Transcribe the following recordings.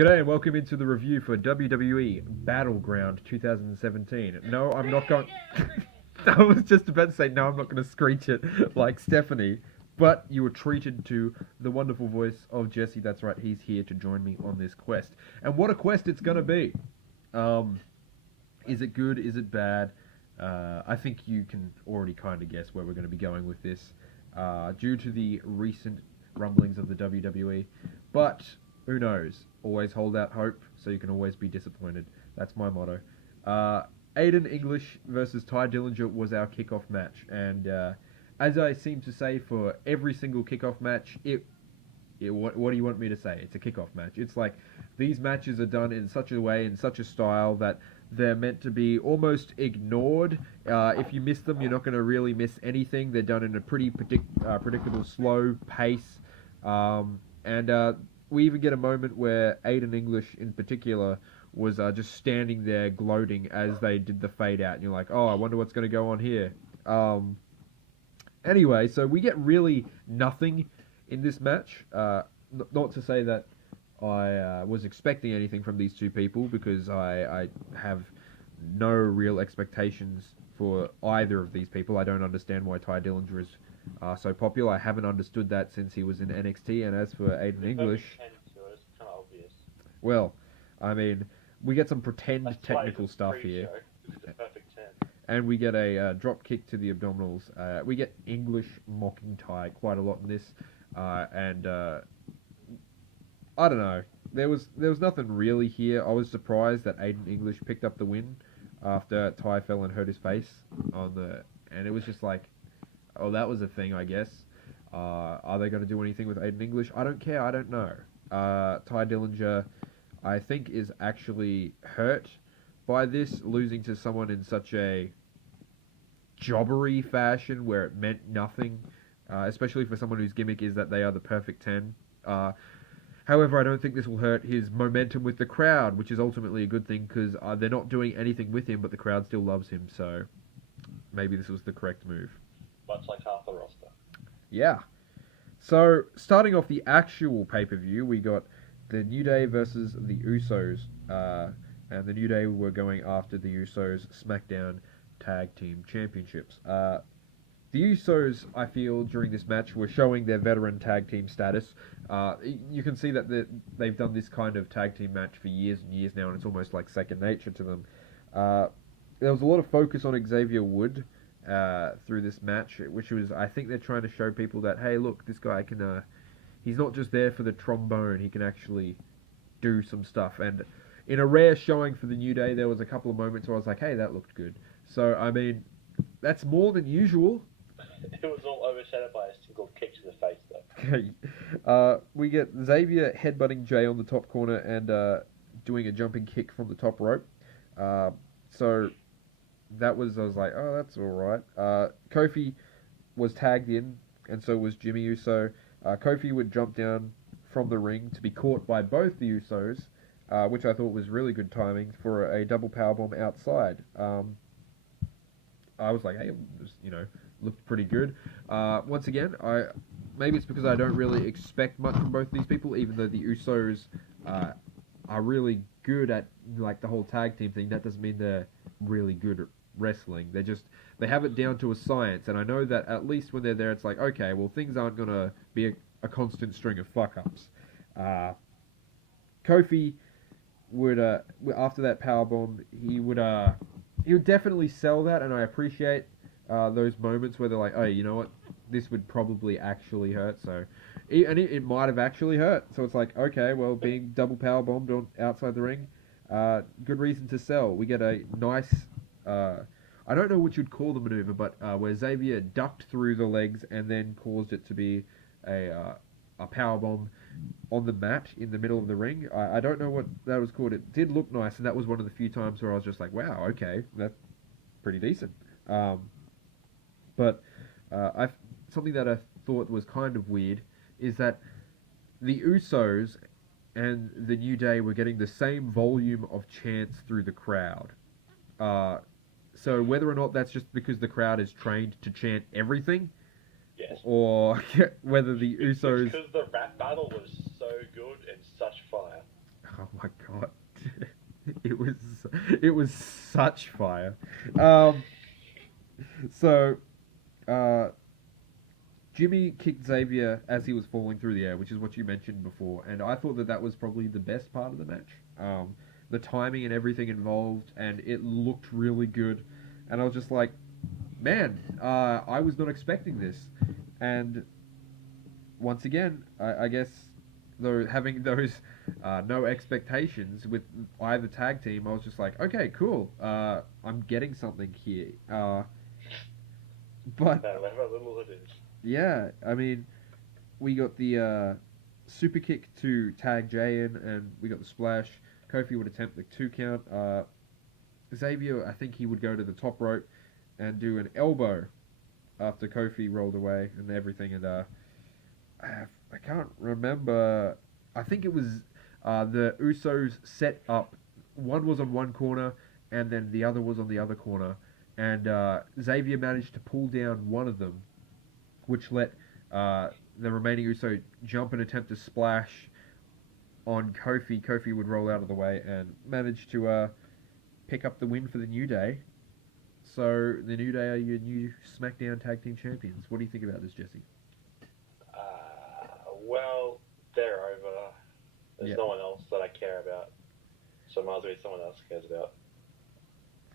G'day and welcome into the review for WWE Battleground 2017. No, I'm not going... I was just about to say, no, I'm not going to screech it like Stephanie, but you were treated to the wonderful voice of Jesse. That's right, he's here to join me on this quest. And what a quest it's going to be. Is it good? Is it bad? I think you can already kind of guess where we're going to be going with this, due to the recent rumblings of the WWE. But who knows? Always hold out hope, so you can always be disappointed. That's my motto. Aidan English versus Tie Dillinger was our kickoff match, and as I seem to say for every single kickoff match, what do you want me to say? It's a kickoff match. It's like these matches are done in such a way, in such a style that they're meant to be almost ignored. If you miss them, you're not going to really miss anything. They're done in a pretty predictable, slow pace, and we even get a moment where Aidan English, in particular, was just standing there gloating as they did the fade out, and you're like, oh, I wonder what's going to go on here. Anyway, so we get really nothing in this match. Not to say that I was expecting anything from these two people, because I have no real expectations for either of these people. I don't understand why Tie Dillinger is so popular. I haven't understood that since he was in NXT. And as for Aidan English, it's kind of obvious. well, I mean, we get some pretend technical stuff here, and we get a drop kick to the abdominals. We get English mocking Tie quite a lot in this, and I don't know. There was nothing really here. I was surprised that Aidan English picked up the win after Tie fell and hurt his face and it was just like, oh, that was a thing, I guess. Are they going to do anything with Aidan English? I don't care. I don't know. Tie Dillinger, I think, is actually hurt by this, losing to someone in such a jobbery fashion where it meant nothing, especially for someone whose gimmick is that they are the perfect 10. However, I don't think this will hurt his momentum with the crowd, which is ultimately a good thing, because they're not doing anything with him, but the crowd still loves him, so maybe this was the correct move. Much like half the roster. Yeah. So, starting off the actual pay-per-view, we got the New Day versus the Usos, and the New Day were going after the Usos' SmackDown Tag Team Championships. The Usos, I feel, during this match were showing their veteran tag team status. You can see that they've done this kind of tag team match for years and years now, and it's almost like second nature to them. There was a lot of focus on Xavier Wood through this match, which was, I think they're trying to show people that, hey, look, this guy can, he's not just there for the trombone, he can actually do some stuff. And in a rare showing for the New Day, there was a couple of moments where I was like, hey, that looked good. So, I mean, that's more than usual. It was all overshadowed by a single kick to the face, though. Okay. We get Xavier headbutting Jay on the top corner and doing a jumping kick from the top rope. So that was, I was like, oh, that's alright. Kofi was tagged in, and so was Jimmy Uso. Kofi would jump down from the ring to be caught by both the Usos, which I thought was really good timing for a double powerbomb outside. I was like, hey, looked pretty good. Once again, maybe it's because I don't really expect much from both these people, even though the Usos are really good at like the whole tag team thing. That doesn't mean they're really good at wrestling. They have it down to a science, and I know that at least when they're there, it's like, okay, well, things aren't gonna be a constant string of fuck-ups. Kofi would, after that powerbomb, he would definitely sell that, and I appreciate those moments where they're like, oh, you know what, this would probably actually hurt, so, and it might have actually hurt, so it's like, okay, well, being double powerbombed outside the ring, good reason to sell. We get a nice, I don't know what you'd call the maneuver, but where Xavier ducked through the legs and then caused it to be a powerbomb on the mat in the middle of the ring. I don't know what that was called. It did look nice, and that was one of the few times where I was just like, wow, okay, that's pretty decent. But something that I thought was kind of weird is that the Usos and the New Day were getting the same volume of chants through the crowd. So whether or not that's just because the crowd is trained to chant everything, yes, or whether the Usos... Because the rap battle was so good and such fire. Oh my god. It was such fire. Um, so, uh, Jimmy kicked Xavier as he was falling through the air, which is what you mentioned before, and I thought that was probably the best part of the match. The timing and everything involved, and it looked really good, and I was just like, man, I was not expecting this, and once again, I guess though having those no expectations with either tag team, I was just like, okay, cool, I'm getting something here. But However little it is. yeah, I mean, we got the super kick to tag Jay in, and we got the splash. Kofi would attempt the 2 count. Xavier, I think he would go to the top rope and do an elbow after Kofi rolled away and everything. And I can't remember. I think it was the Usos set up. One was on one corner, and then the other was on the other corner. And Xavier managed to pull down one of them, which let the remaining Uso jump and attempt to splash on Kofi. Kofi would roll out of the way and manage to pick up the win for the New Day. So the New Day are your new SmackDown Tag Team Champions. What do you think about this, Jesse? Well, they're over. There's no one else that I care about. So might as well be someone else cares about.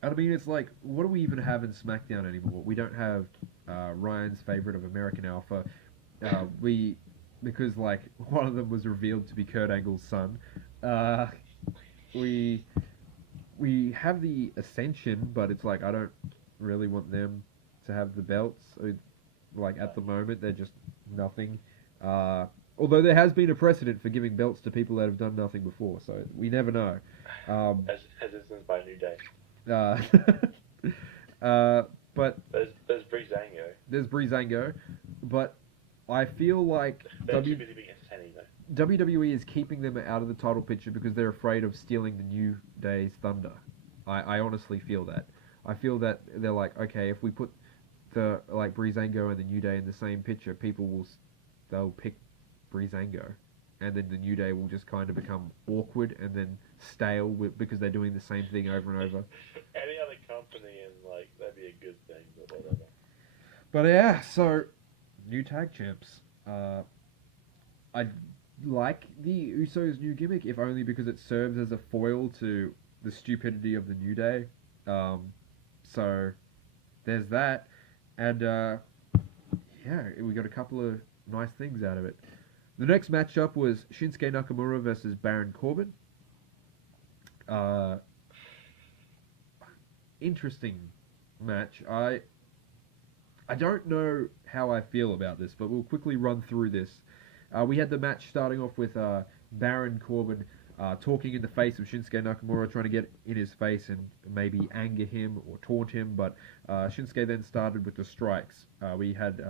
I mean, it's like, what do we even have in SmackDown anymore? We don't have Ryan's favorite of American Alpha. Because like one of them was revealed to be Kurt Angle's son. We have the Ascension, but it's like I don't really want them to have the belts. Like at the moment, they're just nothing. Although there has been a precedent for giving belts to people that have done nothing before, so we never know. As instance by New Day. But there's Breezango. There's Breezango, but I feel like WWE is keeping them out of the title picture because they're afraid of stealing the New Day's thunder. I honestly feel that. I feel that they're like, okay, if we put the Breezango and the New Day in the same picture, they'll pick Breezango, and then the New Day will just kind of become awkward and then stale because they're doing the same thing over and over. Any other company and that'd be a good thing, but whatever. But yeah, so new tag champs. I like the Usos' new gimmick, if only because it serves as a foil to the stupidity of the New Day. So there's that, and yeah, we got a couple of nice things out of it. The next matchup was Shinsuke Nakamura versus Baron Corbin. Interesting match. I don't know how I feel about this, but we'll quickly run through this. We had the match starting off with Baron Corbin talking in the face of Shinsuke Nakamura, trying to get in his face and maybe anger him or taunt him, but Shinsuke then started with the strikes. We had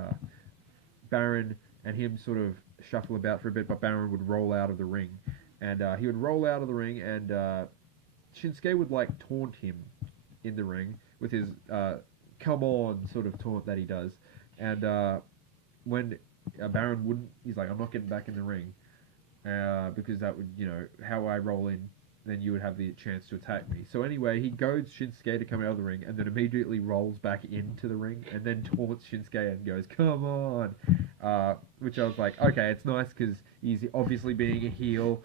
Baron and him sort of shuffle about for a bit, but Baron would roll out of the ring. And he would roll out of the ring, and Shinsuke would taunt him in the ring with his come on sort of taunt that he does. And when Baron wouldn't, he's like, I'm not getting back in the ring because that would, how I roll in, then you would have the chance to attack me. So anyway, he goads Shinsuke to come out of the ring and then immediately rolls back into the ring and then taunts Shinsuke and goes, come on! Which I was like, okay, it's nice because he's obviously being a heel.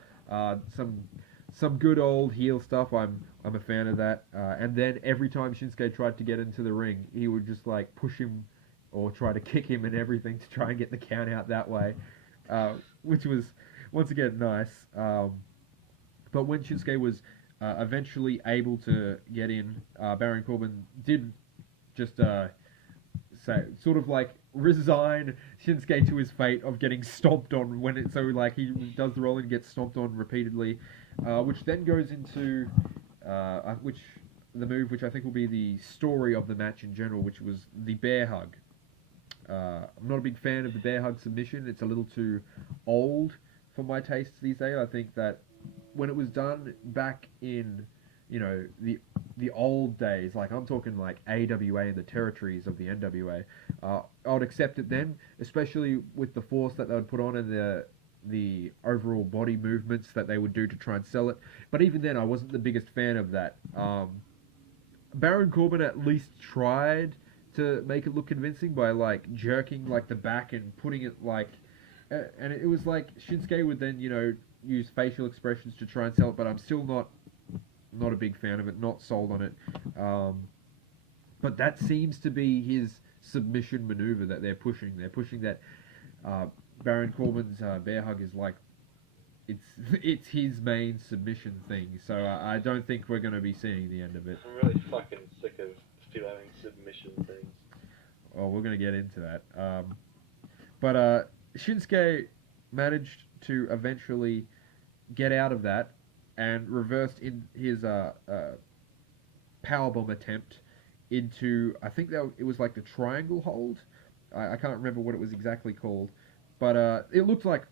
Some good old heel stuff. I'm a fan of that. And then every time Shinsuke tried to get into the ring, he would just push him or try to kick him and everything to try and get the count out that way, which was once again nice. But when Shinsuke was eventually able to get in, Baron Corbin did just resign Shinsuke to his fate of getting stomped on he does the roll and gets stomped on repeatedly, which then goes into the move which I think will be the story of the match in general, which was the bear hug. I'm not a big fan of the bear hug submission. It's a little too old for my tastes these days. I think that when it was done back in, the old days, I'm talking AWA and the territories of the NWA, I would accept it then, especially with the force that they would put on and the overall body movements that they would do to try and sell it. But even then, I wasn't the biggest fan of that. Baron Corbin at least tried to make it look convincing by like jerking like the back and putting it like, and it was like Shinsuke would then use facial expressions to try and sell it. But I'm still not a big fan of it. Not sold on it. But that seems to be his submission maneuver that they're pushing. They're pushing that Baron Corbin's bear hug is like it's his main submission thing. So I don't think we're going to be seeing the end of it. I'm really fucking sick of still having submission things. Oh, we're going to get into that. But Shinsuke managed to eventually get out of that and reversed in his powerbomb attempt into, I think that it was like the triangle hold. I can't remember what it was exactly called, but it looked like,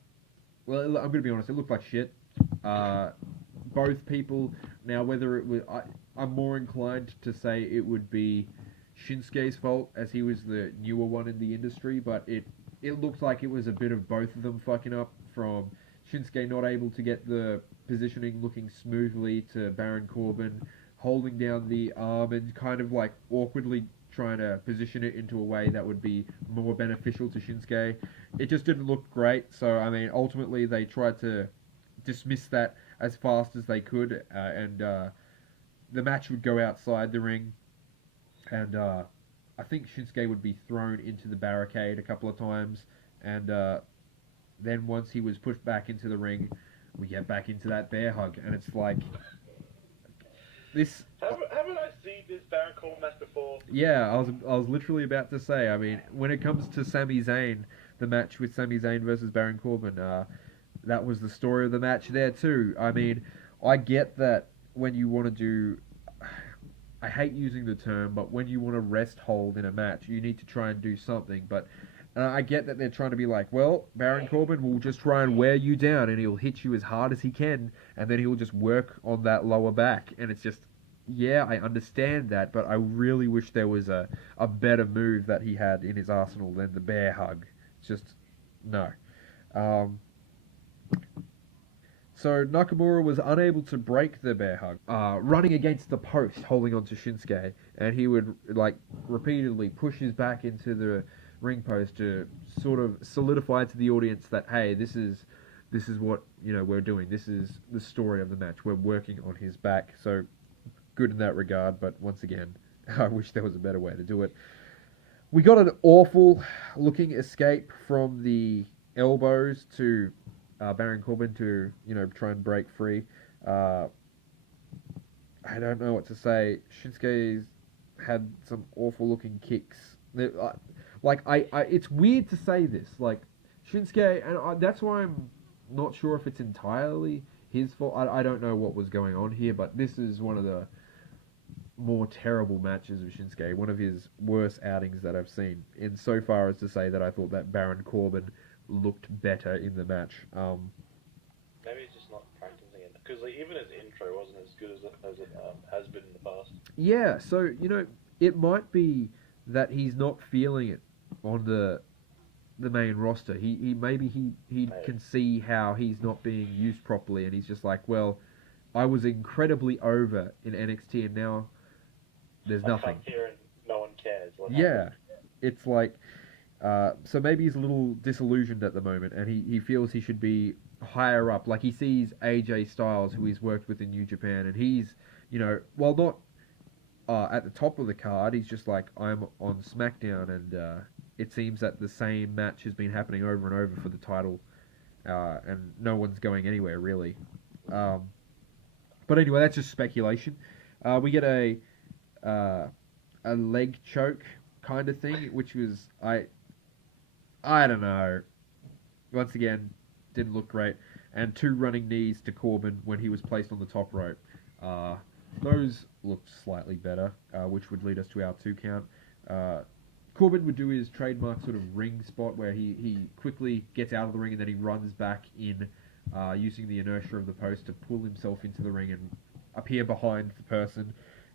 well, I'm going to be honest, it looked like shit. Both people, now whether it was, I'm more inclined to say it would be Shinsuke's fault as he was the newer one in the industry, but it looked like it was a bit of both of them fucking up, from Shinsuke not able to get the positioning looking smoothly to Baron Corbin holding down the arm and kind of like awkwardly trying to position it into a way that would be more beneficial to Shinsuke. It just didn't look great, so I mean ultimately they tried to dismiss that as fast as they could, and the match would go outside the ring, and I think Shinsuke would be thrown into the barricade a couple of times, and then once he was pushed back into the ring, we get back into that bear hug, and it's like this. Haven't I seen this Baron Corbin match before? Yeah, I was literally about to say. I mean, when it comes to Sami Zayn, the match with Sami Zayn versus Baron Corbin, that was the story of the match there too. I mean, I get that when you want to do, I hate using the term, but when you want to rest hold in a match, you need to try and do something. But I get that they're trying to be like, well, Baron Corbin will just try and wear you down, and he'll hit you as hard as he can, and then he'll just work on that lower back. And it's just, yeah, I understand that, but I really wish there was a better move that he had in his arsenal than the bear hug. It's just, no. So Nakamura was unable to break the bear hug, running against the post, holding on to Shinsuke, and he would like repeatedly push his back into the ring post to sort of solidify to the audience that, hey, this is what we're doing. This is the story of the match. We're working on his back. So good in that regard, but once again, I wish there was a better way to do it. We got an awful looking escape from the elbows to Baron Corbin to try and break free. I don't know what to say. Shinsuke's had some awful looking kicks. It's weird to say this. Like Shinsuke, and that's why I'm not sure if it's entirely his fault. I don't know what was going on here, but this is one of the more terrible matches of Shinsuke. One of his worst outings that I've seen. In so far as to say that I thought that Baron Corbin looked better in the match. Maybe he's just not practicing it, because even his intro wasn't as good as it has been in the past. Yeah, so it might be that he's not feeling it on the main roster. He can see how he's not being used properly, and he's just like, well, I was incredibly over in NXT, and now there's nothing. I'm here and no one cares. Yeah, it's like. So maybe he's a little disillusioned at the moment, and he feels he should be higher up. Like he sees AJ Styles, who he's worked with in New Japan, and he's, well, not at the top of the card. He's just like, I'm on SmackDown, and it seems that the same match has been happening over and over for the title, and no one's going anywhere really. But anyway, that's just speculation. We get a leg choke kind of thing, which was I don't know. Once again, didn't look great. And 2 running knees to Corbin when he was placed on the top rope. Those looked slightly better, which would lead us to our 2 count. Corbin would do his trademark sort of ring spot where he quickly gets out of the ring and then he runs back in, using the inertia of the post to pull himself into the ring and appear behind the person.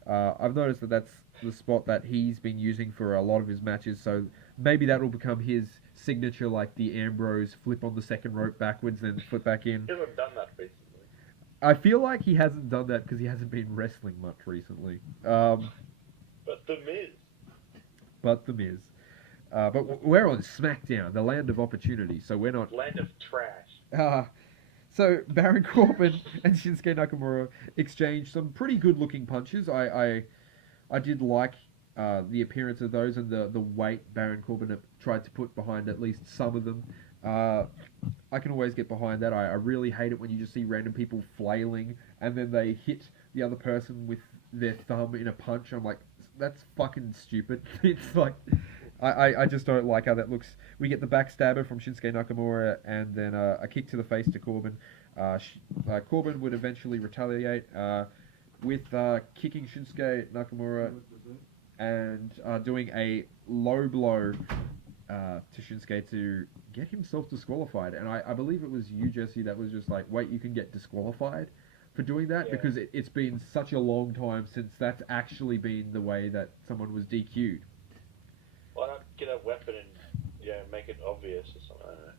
I've noticed that that's the spot that he's been using for a lot of his matches, so maybe that will become his signature, like the Ambrose flip on the second rope backwards, then flip back in. He hasn't done that recently. I feel like he hasn't done that because he hasn't been wrestling much recently. But The Miz. But we're on SmackDown, the land of opportunity, so we're not... Land of trash. So Baron Corbin and Shinsuke Nakamura exchanged some pretty good-looking punches. I did like the appearance of those and the weight Baron Corbin tried to put behind at least some of them. I can always get behind that. I really hate it when you just see random people flailing and then they hit the other person with their thumb in a punch. I'm like, that's fucking stupid. It's like... I just don't like how that looks. We get the backstabber from Shinsuke Nakamura and then a kick to the face to Corbin. Corbin would eventually retaliate with kicking Shinsuke Nakamura and doing a low blow to Shinsuke to get himself disqualified. And I believe it was you, Jesse, that was just like, wait, you can get disqualified for doing that? Yeah. Because it's been such a long time since that's actually been the way that someone was DQ'd. Why not get a weapon and make it obvious or something? I don't know.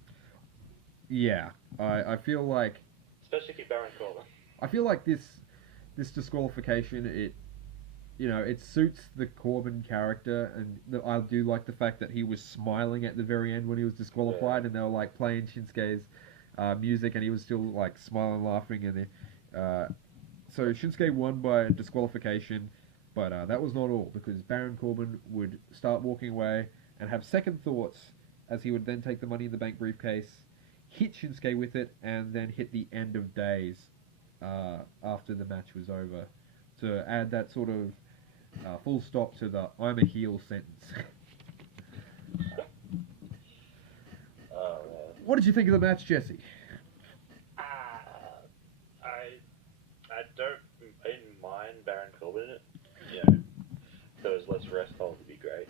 Yeah, I feel like... Especially if you're Baron Corbin. I feel like this disqualification, it suits the Corbin character, and I do like the fact that he was smiling at the very end when he was disqualified, and they were like playing Shinsuke's music, and he was still like smiling, laughing, and so Shinsuke won by disqualification. But that was not all, because Baron Corbin would start walking away and have second thoughts as he would then take the Money in the Bank briefcase, hit Shinsuke with it, and then hit the end of days after the match was over to add that sort of full stop to the I'm a heel sentence. Oh, man. What did you think of the match, Jesse? I didn't mind Baron Corbin in it. If there was less wrestling, it would be great.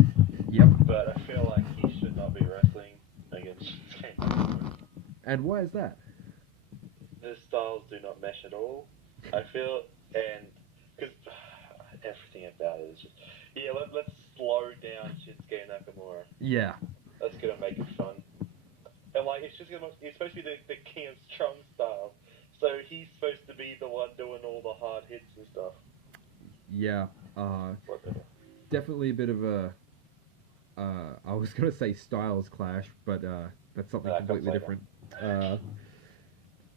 Yep. But I feel like he should not be wrestling against Shinsuke. And why is that? Their styles do not mesh at all. I feel, and because everything about it is just, let's slow down Shinsuke Nakamura. Yeah. That's gonna make it fun. And like, he's supposed to be the king of strong style, so he's supposed to be the one doing all the hard hits and stuff. Yeah. Whatever. Definitely a bit of a, I was going to say styles clash, but that's something completely different.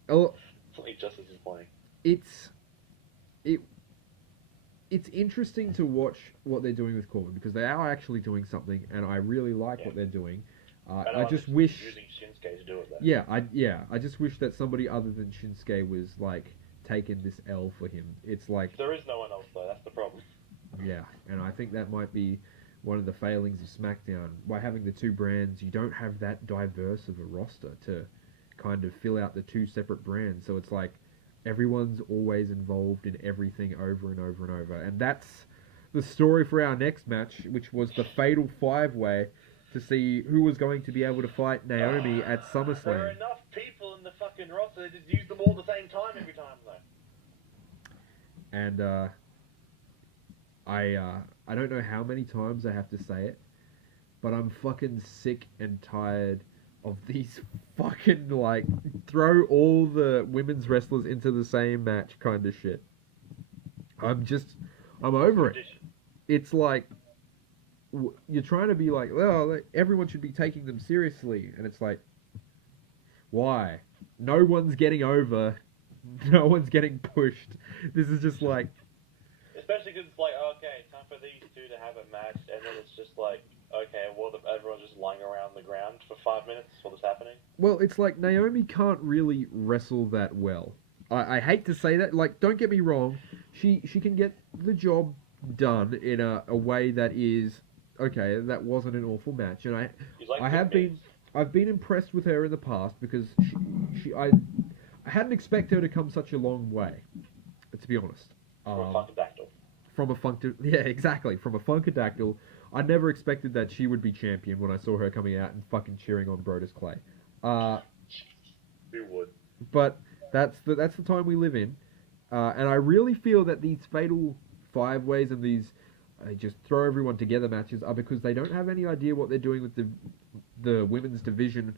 Something Justice is playing. It's interesting to watch what they're doing with Corbin, because they are actually doing something, and I really like what they're doing. I just wish... using Shinsuke to do it, though. I just wish that somebody other than Shinsuke was, like, taking this L for him. It's like... There is no one else, though. That's the problem. Yeah, and I think that might be one of the failings of SmackDown. By having the two brands, you don't have that diverse of a roster to kind of fill out the two separate brands. So it's like everyone's always involved in everything over and over and over. And that's the story for our next match, which was the Fatal 5-Way to see who was going to be able to fight Naomi at SummerSlam. There are enough people in the fucking roster, they just use them all at the same time every time, though. And, I don't know how many times I have to say it, but I'm fucking sick and tired of these fucking, like, throw all the women's wrestlers into the same match kind of shit. I'm over it. It's like, you're trying to be like, well, everyone should be taking them seriously, and it's like, why? No one's getting over, no one's getting pushed. This is just like... Especially because it's like, okay, time for these two to have a match, and then it's just like, okay, well, everyone's just lying around the ground for 5 minutes while this happening. Well, it's like Naomi can't really wrestle that well. I hate to say that. Like, don't get me wrong, she can get the job done in a way that is okay. That wasn't an awful match, and I've been impressed with her in the past because I hadn't expected her to come such a long way, to be honest. From a Funkadactyl. Yeah, exactly. From a Funkadactyl, I never expected that she would be champion when I saw her coming out and fucking cheering on Brodus Clay. Who would? But that's the time we live in, and I really feel that these Fatal 5-ways and these just throw everyone together matches are because they don't have any idea what they're doing with the women's division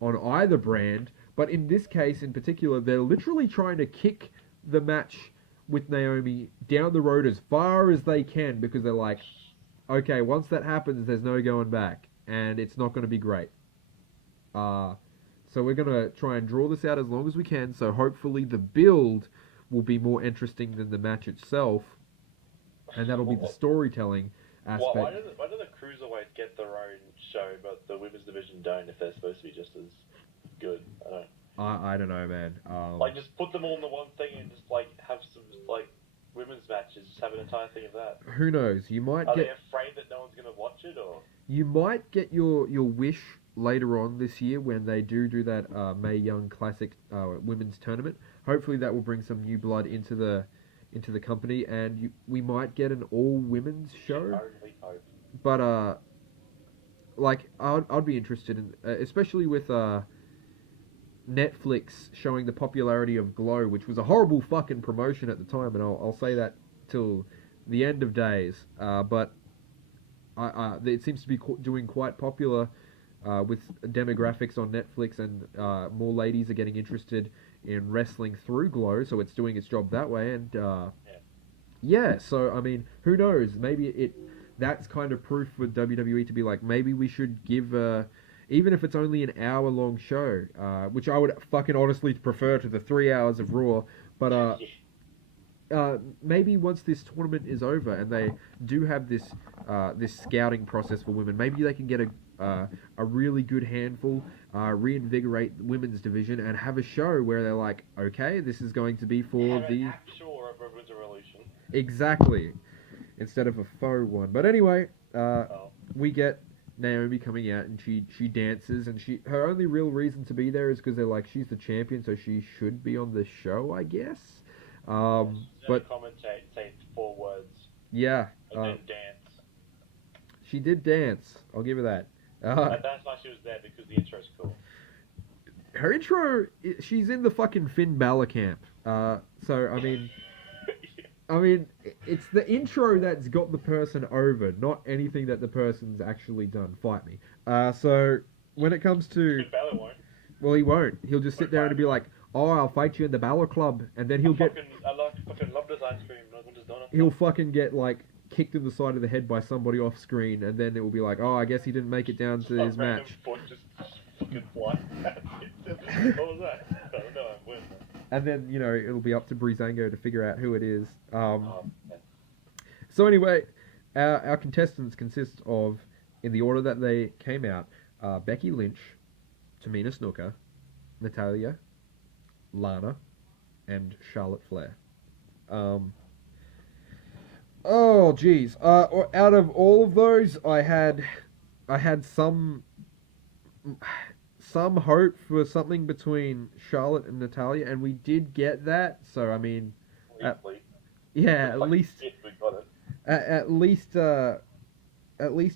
on either brand. But in this case in particular, they're literally trying to kick the match with Naomi down the road as far as they can because they're like, okay, once that happens, there's no going back, and it's not going to be great. So we're going to try and draw this out as long as we can, so hopefully the build will be more interesting than the match itself, and that'll be the storytelling aspect. Why do the cruiserweights get their own show, but the women's division don't if they're supposed to be just as good? I don't know, man. Like, just put them all in the one thing and just, like, have some, like, women's matches, just have an entire thing of that. Who knows? You might Are they afraid that no one's going to watch it, or...? You might get your wish later on this year when they do that Mae Young Classic women's tournament. Hopefully that will bring some new blood into the company, and we might get an all women's show. Only hope. But like I'd be interested in, especially with Netflix showing the popularity of Glow, which was a horrible fucking promotion at the time, and I'll say that till the end of days. But it seems to be doing quite popular with demographics on Netflix, and more ladies are getting interested in wrestling through Glow, so it's doing its job that way. And yeah, so I mean, who knows? Maybe that's kind of proof for WWE to be like, maybe we should give even if it's only an hour-long show, which I would fucking honestly prefer to the 3 hours of Raw, but maybe once this tournament is over and they do have this scouting process for women, maybe they can get a really good handful, reinvigorate the women's division, and have a show where they're like, okay, this is going to be for the actual Women's Revolution. Exactly, instead of a faux one. But anyway, we get Naomi coming out, and she dances, and her only real reason to be there is because they're like, she's the champion, so she should be on the show, I guess. But commentate, say 4 words. Yeah. And then dance. She did dance. I'll give her that. And that's why she was there, because the intro's cool. Her intro, she's in the fucking Finn Balor camp. So I mean, it's the intro that's got the person over, not anything that the person's actually done. Fight me. So when it comes to... Finn Balor won't. Well, he won't. He'll just sit there and be like, oh, I'll fight you in the Balor Club, and then he'll get... I fucking love this ice cream. He'll fucking get, like, kicked in the side of the head by somebody off screen, and then it will be like, oh, I guess he didn't make it down to his match. Just fucking fly. What was that? I don't know. I'm winning. And then, it'll be up to Breezango to figure out who it is. So anyway, our contestants consist of, in the order that they came out, Becky Lynch, Tamina Snuka, Natalya, Lana, and Charlotte Flair. Oh, geez. Out of all of those, I had some hope for something between Charlotte and Natalya, and we did get that. So I mean, at least we got it. At least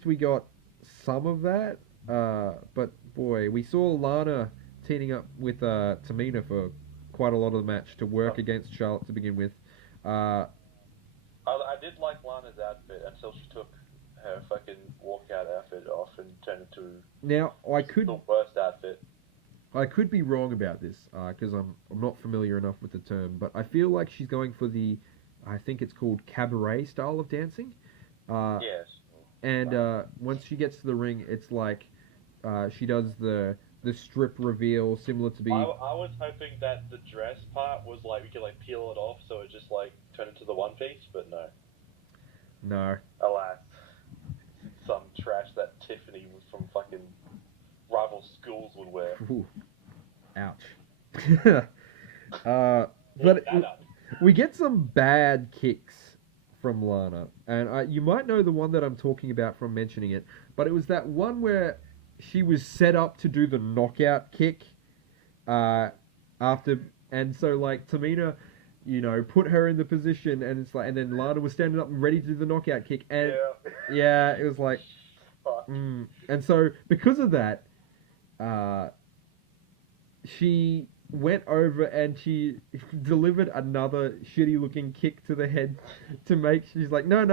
we got some of that. But boy, we saw Lana teaming up with Tamina for quite a lot of the match to work against Charlotte to begin with. I did like Lana's outfit until she took her fucking walkout outfit off and turned it to the worst outfit. I could be wrong about this because I'm not familiar enough with the term, but I feel like she's going for I think it's called cabaret style of dancing. Yes. And once she gets to the ring, it's like she does the strip reveal, similar to be... I was hoping that the dress part was like, we could like peel it off so it just like turned into the one piece, but no. No. Alas. Some trash that Tiffany from fucking rival schools would wear. Ooh. Ouch. But we get some bad kicks from Lana, and you might know the one that I'm talking about from mentioning it, but it was that one where she was set up to do the knockout kick after, and so like Tamina, put her in the position, and it's like, and then Lana was standing up and ready to do the knockout kick, and yeah it was like, and so because of that, she went over and she delivered another shitty looking kick to the head to make. She's like, no,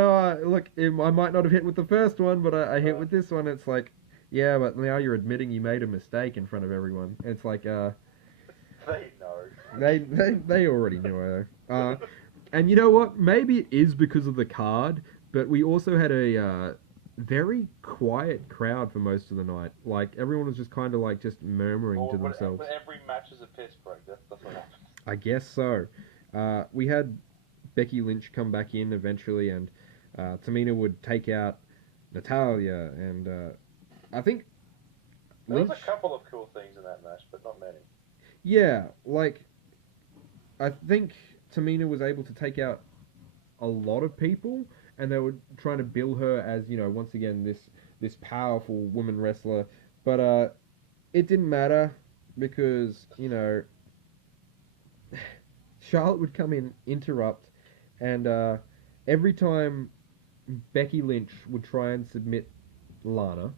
look, I might not have hit with the first one, but I hit with this one. It's like, yeah, but now you're admitting you made a mistake in front of everyone. It's like, They know. They already knew her. And you know what? Maybe it is because of the card, but we also had a very quiet crowd for most of the night. Like, everyone was just kind of like just murmuring to themselves. But every match is a piss break. That's what happens. I guess so. We had Becky Lynch come back in eventually, and Tamina would take out Natalya, and I think There Lynch... was a couple of cool things in that match, but not many. Yeah, like, I think Tamina was able to take out a lot of people, and they were trying to bill her as, you know, once again, this powerful woman wrestler. But it didn't matter, because, you know, Charlotte would come in, interrupt, and every time Becky Lynch would try and submit Lana,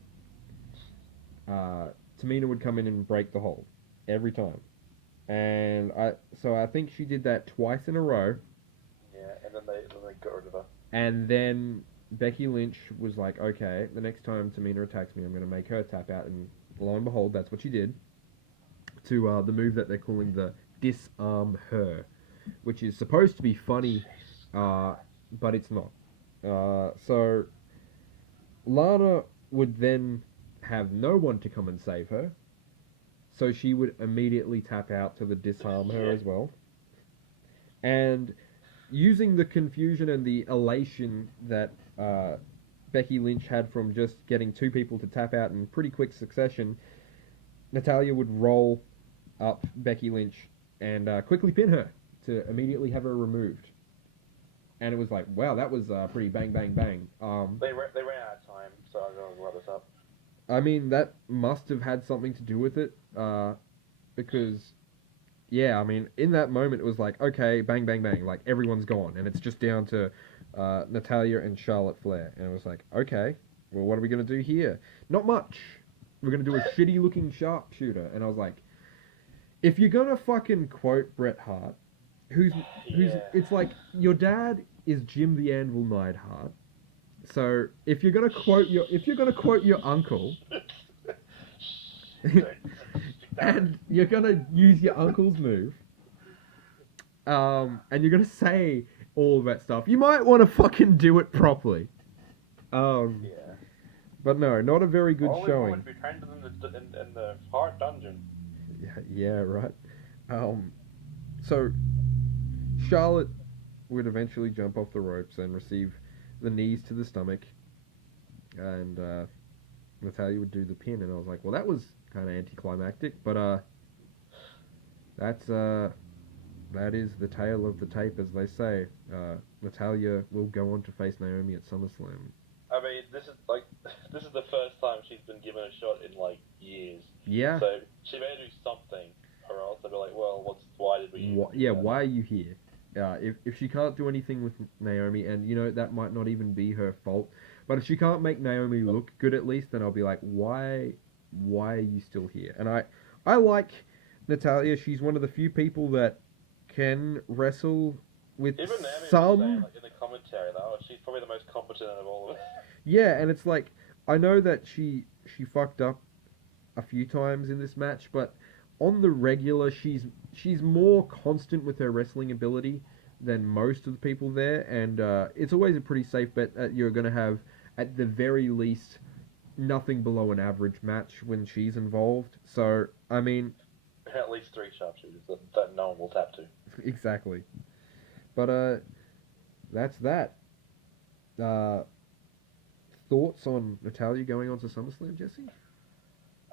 Tamina would come in and break the hold. Every time. And I think she did that twice in a row. Yeah, and then they got rid of her. And then Becky Lynch was like, okay, the next time Tamina attacks me, I'm going to make her tap out. And lo and behold, that's what she did. To the move that they're calling the Disarm Her, which is supposed to be funny, but it's not. So Lana would then have no one to come and save her. So she would immediately tap out to the Disarm Her as well. And using the confusion and the elation that Becky Lynch had from just getting two people to tap out in pretty quick succession, Natalya would roll up Becky Lynch and quickly pin her to immediately have her removed. And it was like, wow, that was pretty bang, bang, bang. They ran out of time, so I'm going to wrap this up. I mean, that must have had something to do with it, because, yeah, I mean, in that moment, it was like, okay, bang, bang, bang, like, everyone's gone, and it's just down to Natalya and Charlotte Flair, and it was like, okay, well, what are we going to do here? Not much. We're going to do a shitty-looking sharpshooter, and I was like, if you're going to fucking quote Bret Hart, who's, it's like, your dad is Jim the Anvil Neidhart. So if you're gonna quote your uncle, and you're gonna use your uncle's move, and you're gonna say all of that stuff, you might want to fucking do it properly. Yeah. But no, not a very good showing. To be trained in the Hart dungeon. Yeah, right. So Charlotte would eventually jump off the ropes and receive the knees to the stomach, and Natalya would do the pin, and I was like, well, that was kind of anticlimactic, but that is the tale of the tape, as they say. Natalya will go on to face Naomi at SummerSlam. I mean, this is the first time she's been given a shot in like years. Yeah. So she may do something, or else they'll be like, well, why did we? Why are you here? If she can't do anything with Naomi, and, you know, that might not even be her fault, but if she can't make Naomi look good at least, then I'll be like, why are you still here? And I like Natalya. She's one of the few people that can wrestle with even Naomi some... was saying, like, in the commentary, that she's probably the most competent of all of us. Yeah, and it's like, I know that she fucked up a few times in this match, but on the regular, she's more constant with her wrestling ability than most of the people there, and it's always a pretty safe bet that you're going to have, at the very least, nothing below an average match when she's involved. So, I mean... At least 3 sharpshooters that no one will tap to. Exactly. But, that's that. Thoughts on Natalya going on to SummerSlam, Jesse?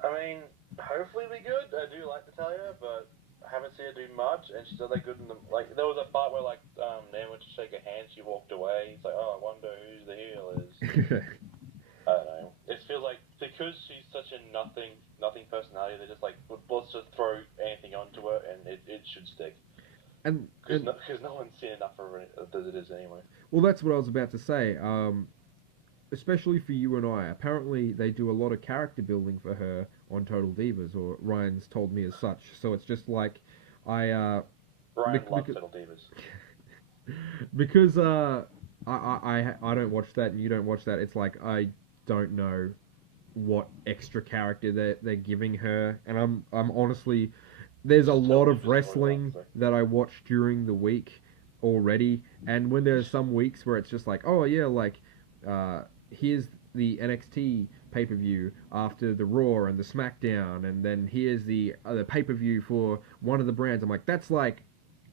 I mean, hopefully we're good. I do like Natalya, but I haven't seen her do much, and she's not that good in the... Like, there was a part where, like, Nan went to shake her hand, she walked away. It's like, oh, I wonder who the heel is. I don't know. It feels like, because she's such a nothing personality, they're just like, let's just throw anything onto her, and it should stick. Because no one's seen enough of her as it is anyway. Well, that's what I was about to say. Especially for you and I, apparently they do a lot of character building for her on Total Divas, or Ryan's told me as such. So it's just like, I Brian loves Little Divas. because I don't watch that and you don't watch that. It's like I don't know what extra character they're giving her, and I'm honestly, there's a lot of wrestling that I watch during the week already, and when there's some weeks where it's just like, oh yeah, like here's the NXT pay-per-view after the Raw and the SmackDown, and then here's the pay-per-view for one of the brands. I'm like, that's like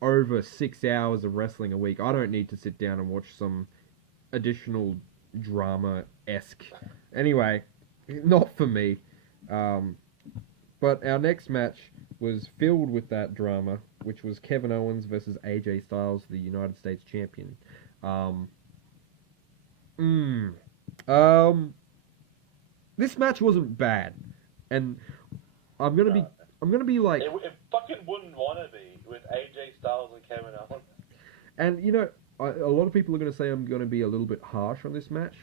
over 6 hours of wrestling a week. I don't need to sit down and watch some additional drama-esque. Anyway, not for me. But our next match was filled with that drama, which was Kevin Owens versus AJ Styles, the United States champion. This match wasn't bad, and I'm gonna be like, it fucking wouldn't want to be with AJ Styles and Kevin Owens. And you know, a lot of people are gonna say I'm gonna be a little bit harsh on this match,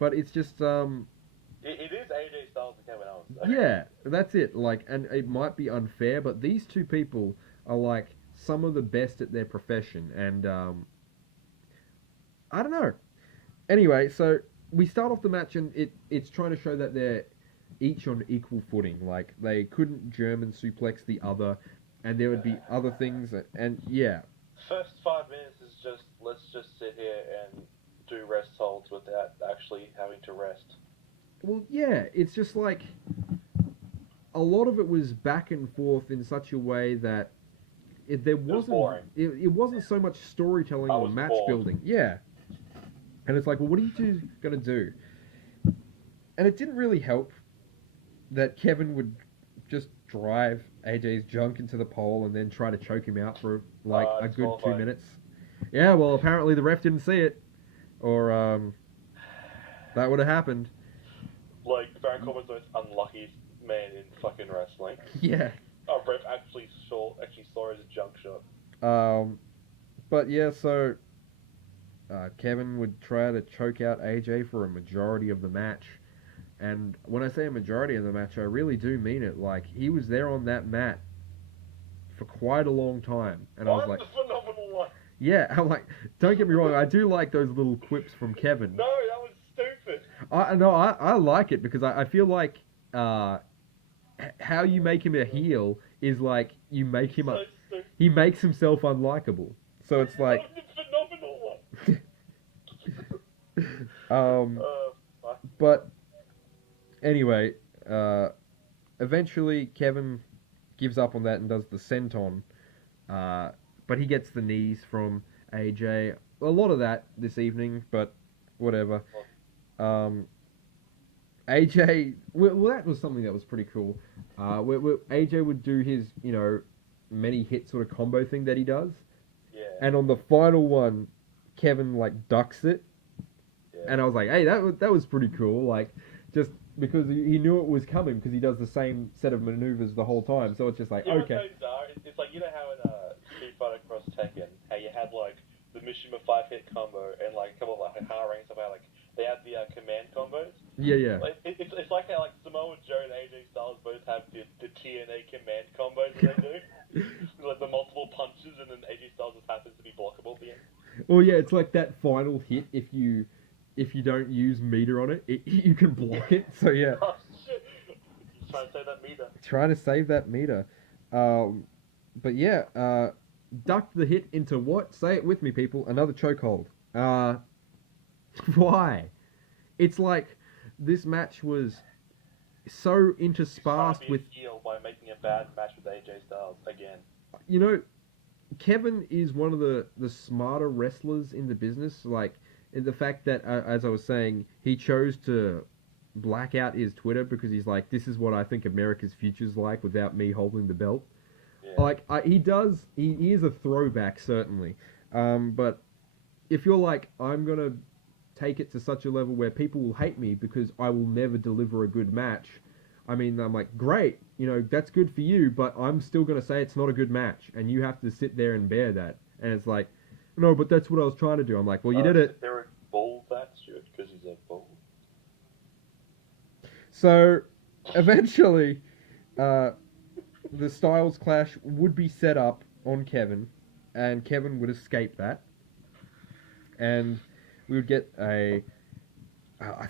but it's just It is AJ Styles and Kevin Owens. Though. Yeah, that's it. Like, and it might be unfair, but these two people are like some of the best at their profession, and I don't know. Anyway, so we start off the match, and it's trying to show that they're each on equal footing. Like, they couldn't German suplex the other, and there would be other things, and yeah. First 5 minutes is just, let's just sit here and do rest holds without actually having to rest. Well, yeah, it's just like a lot of it was back and forth in such a way that it wasn't so much storytelling or match building. Yeah. And it's like, well, what are you two going to do? And it didn't really help that Kevin would just drive AJ's junk into the pole and then try to choke him out for like a good 2 minutes. Yeah, well, apparently the ref didn't see it. Or that would have happened. Like, Baron Corbin's the most unluckiest man in fucking wrestling. Yeah. A ref actually saw his junk shot. But yeah, so Kevin would try to choke out AJ for a majority of the match. And when I say a majority of the match, I really do mean it. Like, he was there on that mat for quite a long time. And I was like, the phenomenal one. Yeah, I'm like, don't get me wrong, I do like those little quips from Kevin. No, that was stupid. I like it because I feel like how you make him a heel is like you make him he makes himself unlikable. So it's like the phenomenal one. But anyway, eventually Kevin gives up on that and does the senton. But he gets the knees from AJ. A lot of that this evening, but whatever. AJ, well, that was something that was pretty cool. Where AJ would do his, many hit sort of combo thing that he does. Yeah. And on the final one, Kevin like ducks it. Yeah. And I was like, hey, that was pretty cool. Like, just because he knew it was coming because he does the same set of maneuvers the whole time. So it's just like, okay. It's like, how in Street Fighter Cross Tekken, how you had like the Mishima 5-hit combo and like a couple of like Hara and stuff like they have the command combos. Yeah. Like, it's like how like Samoa Joe and AJ Styles both have the TNA command combos that they do. Like the multiple punches and then AJ Styles just happens to be blockable at the end. Well, yeah, it's like that final hit. If you don't use meter on it, you can block it. So yeah. Oh shit! Trying to save that meter. Trying to save that meter. But yeah, ducked the hit into what? Say it with me, people. Another chokehold. Why? It's like this match was so interspersed with. Heel by making a bad match with AJ Styles again. Kevin is one of the smarter wrestlers in the business. Like, in the fact that, as I was saying, he chose to black out his Twitter because he's like, this is what I think America's future's like without me holding the belt. Yeah. Like, he is a throwback, certainly. But if you're like, I'm going to take it to such a level where people will hate me because I will never deliver a good match, I mean, I'm like, great, that's good for you, but I'm still going to say it's not a good match, and you have to sit there and bear that. And it's like, no, but that's what I was trying to do. I'm like, well, you did it. There are bull that, Stuart, because he's a bull. So, eventually, the Styles Clash would be set up on Kevin, and Kevin would escape that, and we would get I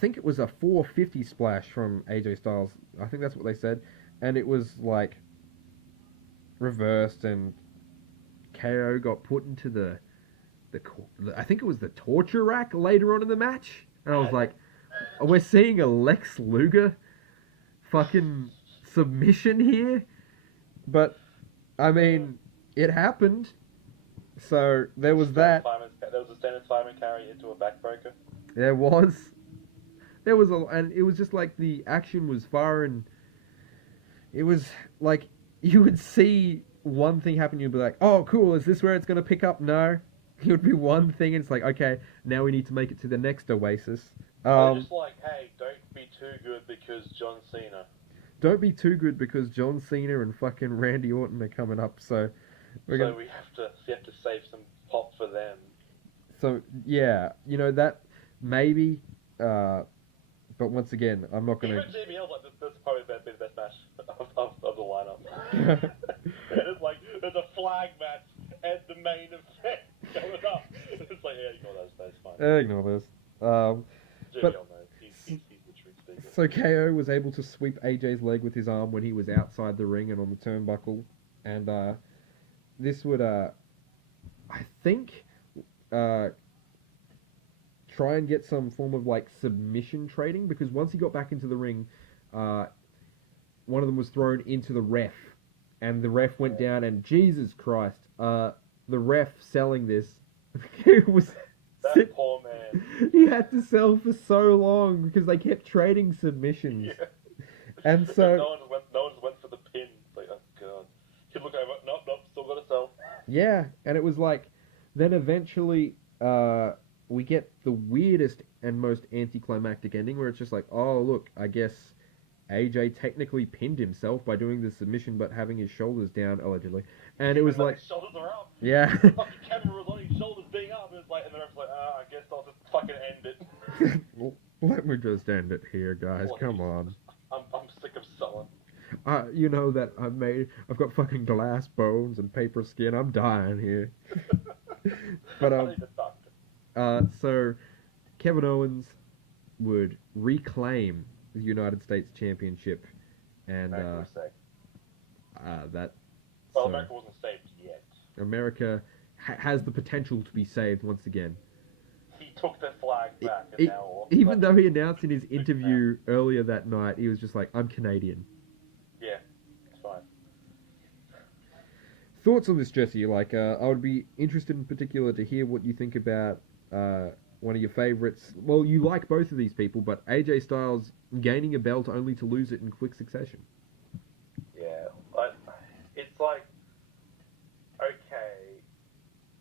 think it was a 450 splash from AJ Styles. I think that's what they said, and it was like reversed, and KO got put into the I think it was the torture rack later on in the match, and I was like, we're seeing a Lex Luger fucking submission here, but I mean, it happened. So there was that. There was a standard fireman carry into a backbreaker. There was and it was just like the action was far, and it was like you would see one thing happen, you'd be like, oh cool, is this where it's going to pick up? No. It would be one thing, and it's like, okay, now we need to make it to the next Oasis. Just like, hey, don't be too good because John Cena. Don't be too good because John Cena and fucking Randy Orton are coming up, so we have to save some pop for them. So yeah, you know that maybe, but once again, I'm not gonna. Even JBL like this probably be the best match of the lineup. It's like there's a flag match and the main event going up. It's like, yeah, ignore those. That's fine. Ignore those. JBL knows. He's the truth speaker. So KO was able to sweep AJ's leg with his arm when he was outside the ring and on the turnbuckle, and this would, I think, try and get some form of like submission trading, because once he got back into the ring, one of them was thrown into the ref, and the ref went down, and Jesus Christ, the ref selling this, it was... That poor man. He had to sell for so long because they kept trading submissions. Yeah. And so... no one went for the pin. Like, oh god. You look over, nope, still gotta sell. Yeah, and it was like... Then eventually, we get the weirdest and most anticlimactic ending where it's just like, oh look, I guess AJ technically pinned himself by doing the submission but having his shoulders down, allegedly. And it was like... His shoulders are up. Yeah. The fucking camera was on his shoulders being up, and it's like, and the ref's like, I guess I'll just fucking end it. Well, let me just end it here, guys. Come on. I'm sick of selling. You know that I've got fucking glass bones and paper skin. I'm dying here. But so Kevin Owens would reclaim the United States Championship, and that. Well, America wasn't saved yet. America has the potential to be saved once again. He took the flag back, and now... Even though he announced in his interview earlier that night, he was just like, I'm Canadian. Yeah, it's fine. Thoughts on this, Jesse? Like, I would be interested in particular to hear what you think about one of your favourites. Well, you like both of these people, but AJ Styles gaining a belt only to lose it in quick succession. Yeah, it's like, okay,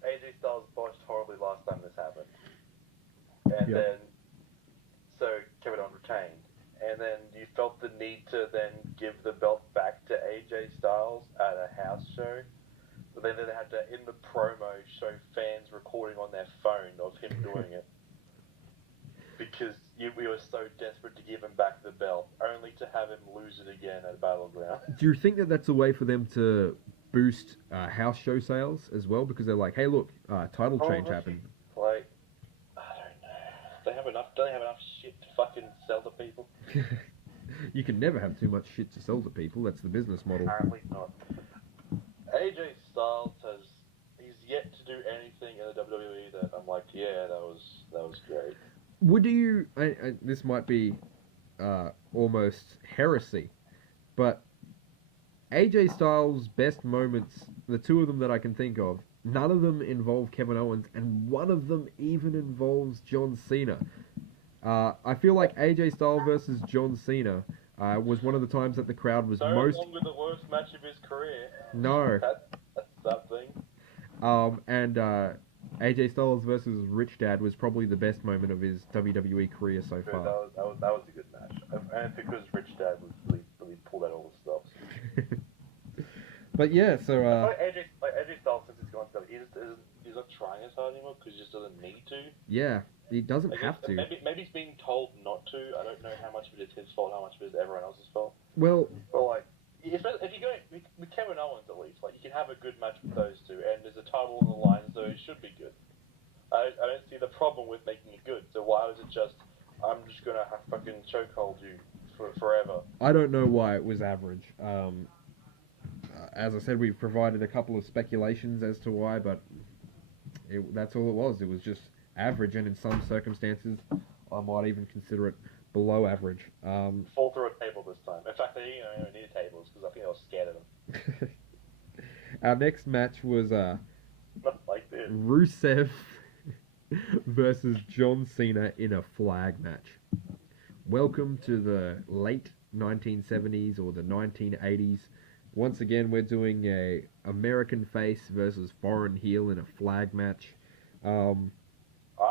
AJ Styles botched horribly last time this happened. And then, so Kevin Owens retained. And then you felt the need to then give the belt back to AJ Styles at a house show. But then they had to, in the promo, show fans recording on their phone of him doing it. Because we were so desperate to give him back the belt, only to have him lose it again at Battleground. Do you think that that's a way for them to boost house show sales as well? Because they're like, hey, look, title change happened. Like, I don't know. Don't they have enough shit to fucking sell to people? You can never have too much shit to sell to people. That's the business model. Apparently not. AJ Styles he's yet to do anything in the WWE that I'm like, yeah, that was great. Would you, this might be almost heresy, but AJ Styles' best moments, the two of them that I can think of, none of them involve Kevin Owens, and one of them even involves John Cena. I feel like AJ Styles versus John Cena was one of the times that the crowd was most... No longer the worst match of his career. No. That's something. And AJ Styles versus Rich Dad was probably the best moment of his WWE career so far. That was a good match. And because Rich Dad was really pulled out all the stops. But yeah, so... AJ Styles, since he's gone to WWE, he's not trying as hard anymore because he just doesn't need to. Yeah, he doesn't have to. Maybe he's being told not to. I don't know how much of it is his fault, how much of it is everyone else's fault. Well... But like, if you go with Kevin Owens at least, like you can have a good match with those two, and there's a title on the line, so it should be good. I don't see the problem with making it good. So why was it just I'm just gonna have fucking chokehold you for forever? I don't know why it was average. As I said, we've provided a couple of speculations as to why, but that's all it was. It was just average, and in some circumstances, I might even consider it below average. Fall through a table this time. In fact, they didn't need tables because I think I was scared of them. Our next match was Not like this. Rusev versus John Cena in a flag match. Welcome to the late 1970s or the 1980s. Once again, we're doing a American face versus foreign heel in a flag match. I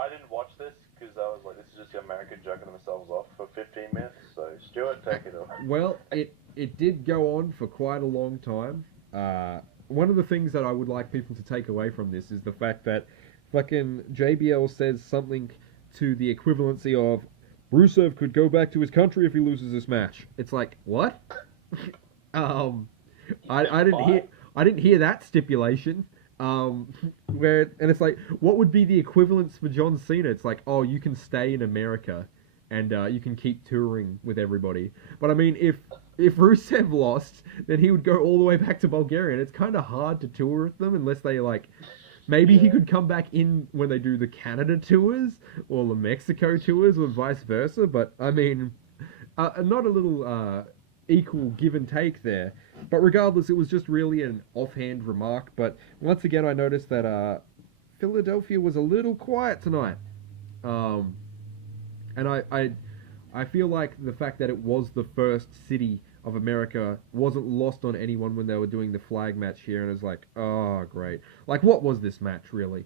didn't watch this because I was like, this is just the American jerking themselves off for 15 minutes. So, Stuart, take it away. Well, it did go on for quite a long time. One of the things that I would like people to take away from this is the fact that fucking JBL says something to the equivalency of Rusev could go back to his country if he loses this match. It's like, what? I didn't hear that stipulation. And it's like, what would be the equivalence for John Cena? It's like, oh, you can stay in America and you can keep touring with everybody. But I mean, if Rusev lost, then he would go all the way back to Bulgaria, and it's kind of hard to tour with them unless they like. Maybe he could come back in when they do the Canada tours or the Mexico tours or vice versa. But I mean, not a little equal give and take there. But regardless, it was just really an offhand remark. But once again, I noticed that Philadelphia was a little quiet tonight. And I feel like the fact that it was the first city of America wasn't lost on anyone when they were doing the flag match here, and it was like, oh, great. Like, what was this match, really?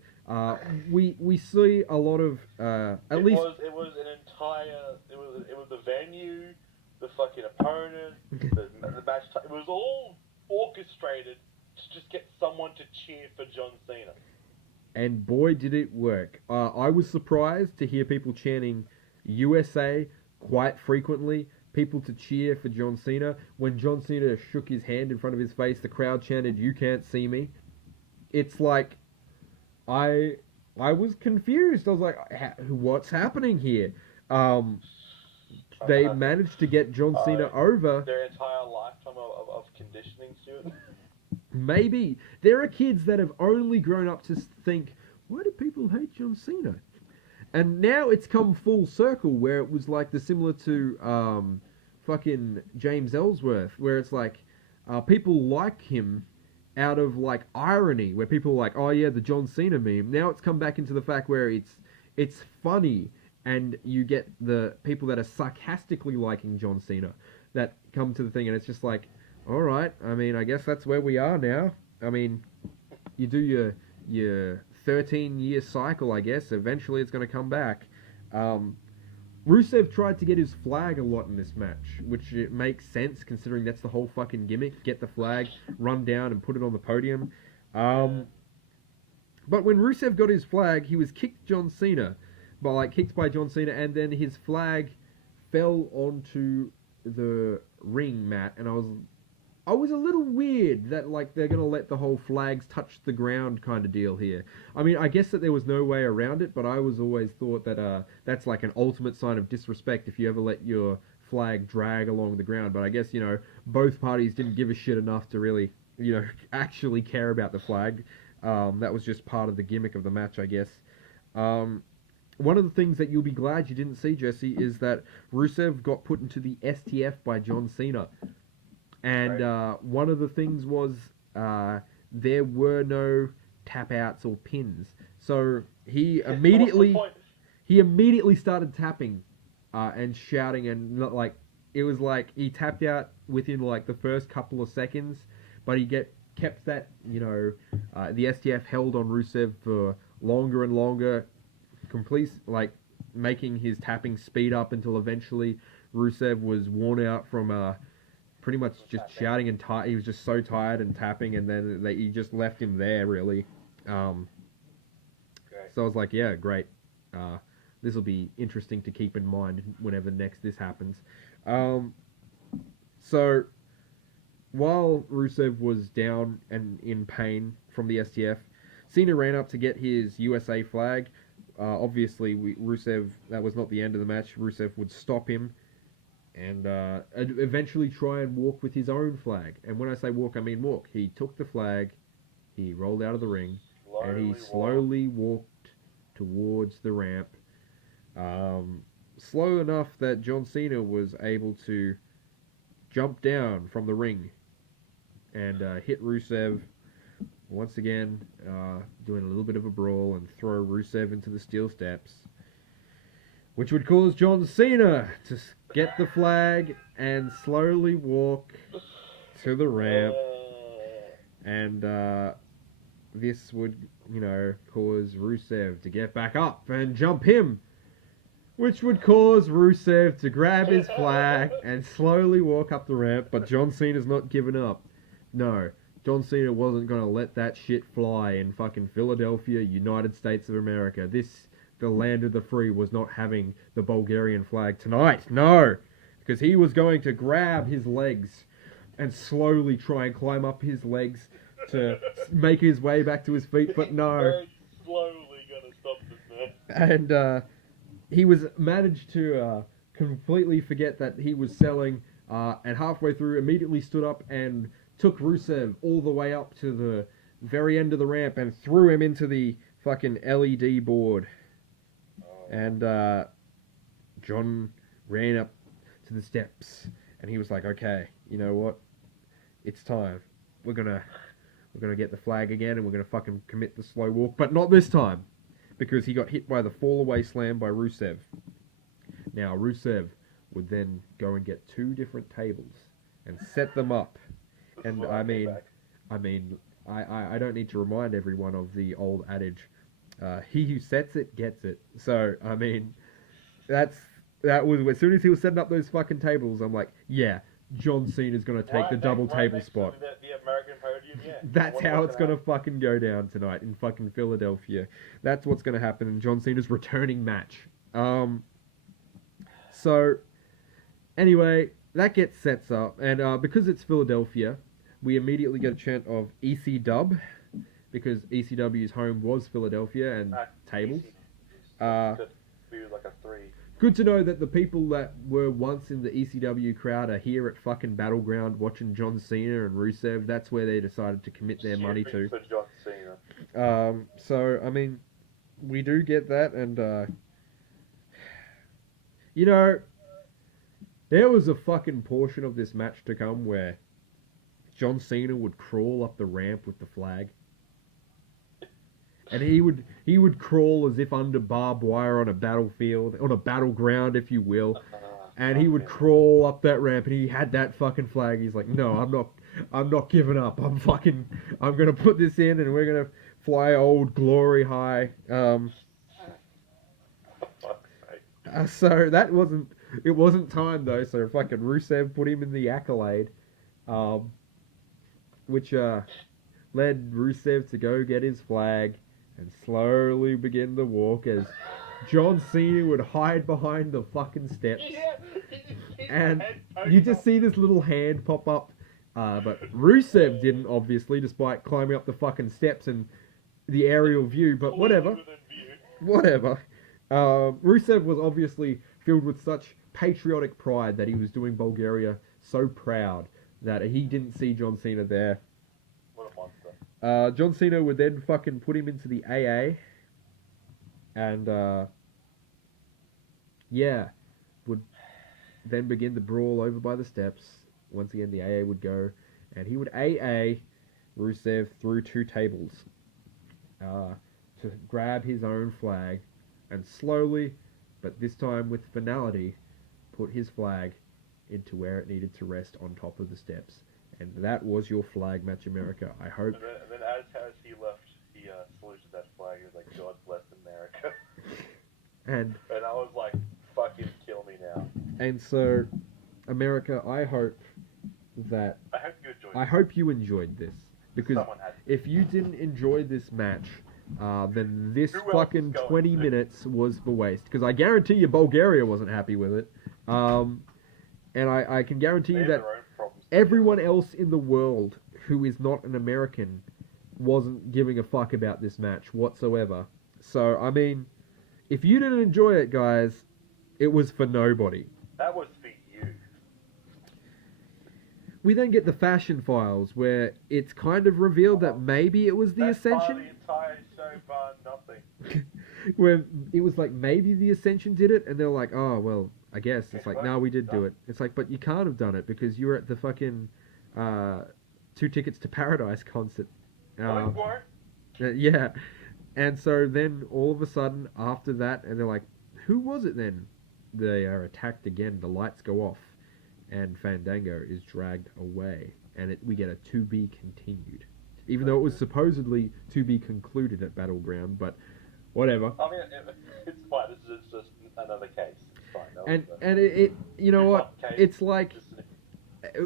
We see a lot of, It was the venue, the fucking opponent, the match. It was all orchestrated to just get someone to cheer for John Cena. And boy, did it work. I was surprised to hear people chanting USA quite frequently. People to cheer for John Cena. When John Cena shook his hand in front of his face, the crowd chanted, "You can't see me." It's like, I was confused. I was like, what's happening here? They managed to get John Cena over. Their entire lifetime of conditioning, Stuart. Maybe. There are kids that have only grown up to think, why do people hate John Cena? And now it's come full circle where it was like similar to fucking James Ellsworth, where it's like people like him out of like irony, where people are like, oh yeah, the John Cena meme. Now it's come back into the fact where it's funny, and you get the people that are sarcastically liking John Cena that come to the thing, and it's just like, all right, I mean, I guess that's where we are now. I mean, you do your 13-year cycle, I guess. Eventually it's going to come back. Rusev tried to get his flag a lot in this match, which it makes sense considering that's the whole fucking gimmick. Get the flag, run down and put it on the podium. But when Rusev got his flag, he was kicked by John Cena, and then his flag fell onto the ring mat, and I was a little weird that like they're gonna let the whole flags touch the ground kind of deal here. I mean, I guess that there was no way around it, but I was always thought that that's like an ultimate sign of disrespect if you ever let your flag drag along the ground. But I guess, both parties didn't give a shit enough to really, actually care about the flag. That was just part of the gimmick of the match, I guess. One of the things that you'll be glad you didn't see, Jesse, is that Rusev got put into the STF by John Cena. And one of the things was there were no tap outs or pins. So he immediately started tapping and shouting, and not like it was like he tapped out within like the first couple of seconds, but he kept that the STF held on Rusev for longer and longer, making his tapping speed up until eventually Rusev was worn out from pretty much just shouting and he was just so tired and tapping, and then he just left him there, really. So I was like, yeah, great. This will be interesting to keep in mind whenever next this happens. So while Rusev was down and in pain from the STF, Cena ran up to get his USA flag. Obviously, Rusev, that was not the end of the match. Rusev would stop him and eventually try and walk with his own flag. And when I say walk, I mean walk. He took the flag, he rolled out of the ring, and he slowly walked towards the ramp. Slow enough that John Cena was able to jump down from the ring and hit Rusev once again, doing a little bit of a brawl and throw Rusev into the steel steps, which would cause John Cena to get the flag and slowly walk to the ramp, and this would, cause Rusev to get back up and jump him, which would cause Rusev to grab his flag and slowly walk up the ramp, but John Cena's not giving up. No, John Cena wasn't going to let that shit fly in fucking Philadelphia, United States of America. The land of the free, was not having the Bulgarian flag tonight. No! Because he was going to grab his legs and slowly try and climb up his legs to make his way back to his feet, but no. Very slowly going to stop this man. And, he was managed to completely forget that he was selling, and halfway through immediately stood up and took Rusev all the way up to the very end of the ramp and threw him into the fucking LED board. And John ran up to the steps and he was like, okay, you know what? It's time. We're gonna get the flag again and we're gonna fucking commit the slow walk, but not this time, because he got hit by the fall-away slam by Rusev. Now, Rusev would then go and get 2 different tables and set them up. And I don't need to remind everyone of the old adage, he who sets it, gets it. So, I mean, that was, as soon as he was setting up those fucking tables, I'm like, yeah, John Cena's going to take the double table spot. The American podium, yeah. That's how it's going to fucking go down tonight in fucking Philadelphia. That's what's going to happen in John Cena's returning match. So, anyway, that gets sets up, and because it's Philadelphia, we immediately get a chant of EC Dub, because ECW's home was Philadelphia, and tables. Could be like a 3. Good to know that the people that were once in the ECW crowd are here at fucking Battleground watching John Cena and Rusev. That's where they decided to commit their money to. For John Cena. So, I mean, we do get that, and, there was a fucking portion of this match to come where John Cena would crawl up the ramp with the flag. And he would crawl as if under barbed wire on a battlefield, on a battleground, if you will. And he would crawl up that ramp, and he had that fucking flag. He's like, no, I'm not giving up. I'm gonna put this in, and we're gonna fly old glory high. So that wasn't time though. So fucking Rusev put him in the accolade, which led Rusev to go get his flag and slowly begin the walk as John Cena would hide behind the fucking steps. And you just see this little hand pop up, but Rusev didn't, obviously, despite climbing up the fucking steps and the aerial view, but whatever. Rusev was obviously filled with such patriotic pride that he was doing Bulgaria so proud that he didn't see John Cena there. What a monster. John Cena would then fucking put him into the AA, and would then begin the brawl over by the steps. Once again, the AA would go, and he would AA Rusev through 2 tables to grab his own flag, and slowly, but this time with finality, put his flag into where it needed to rest on top of the steps. And that was your flag match, America. I hope. And then as he left, he saluted that flag. He was like, God bless America. And I was like, fucking kill me now. And so, America, I hope you enjoyed this. Because if you didn't enjoy this match, then this fucking 20 minutes was for waste. Because I guarantee you Bulgaria wasn't happy with it. And I can guarantee you that everyone else in the world who is not an American wasn't giving a fuck about this match whatsoever. So, I mean, if you didn't enjoy it, guys, it was for nobody. That was for you. We then get the Fashion Files, where it's kind of revealed that maybe it was the Ascension. The entire show, bar nothing. Where it was like, maybe the Ascension did it, and they're like, oh, well, I guess. It's like, no, we did do it. It's like, but you can't have done it, because you were at the fucking 2 Tickets to Paradise concert. Yeah. And so then, all of a sudden, after that, and they're like, who was it then? They are attacked again, the lights go off, and Fandango is dragged away, and we get a to be continued. Even though it was supposedly to be concluded at Battleground, but whatever. I mean, it's fine. This is just another case. It's fine. And it you know what? It's like,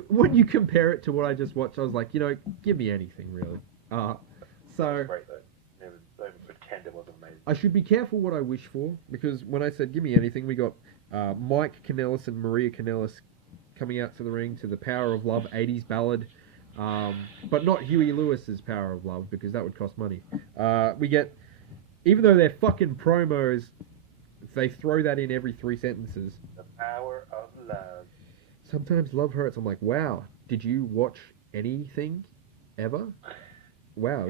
when you compare it to what I just watched, I was like, give me anything, really. So great, though. Don't pretend it wasn't amazing. I should be careful what I wish for, because when I said give me anything, we got Mike Kanellis and Maria Kanellis coming out to the ring to the Power of Love 80s ballad, but not Huey Lewis's Power of Love, because that would cost money. We get, even though they're fucking promos, they throw that in every 3 sentences. The Power of Love. Sometimes love hurts. I'm like, wow, did you watch anything ever? Wow.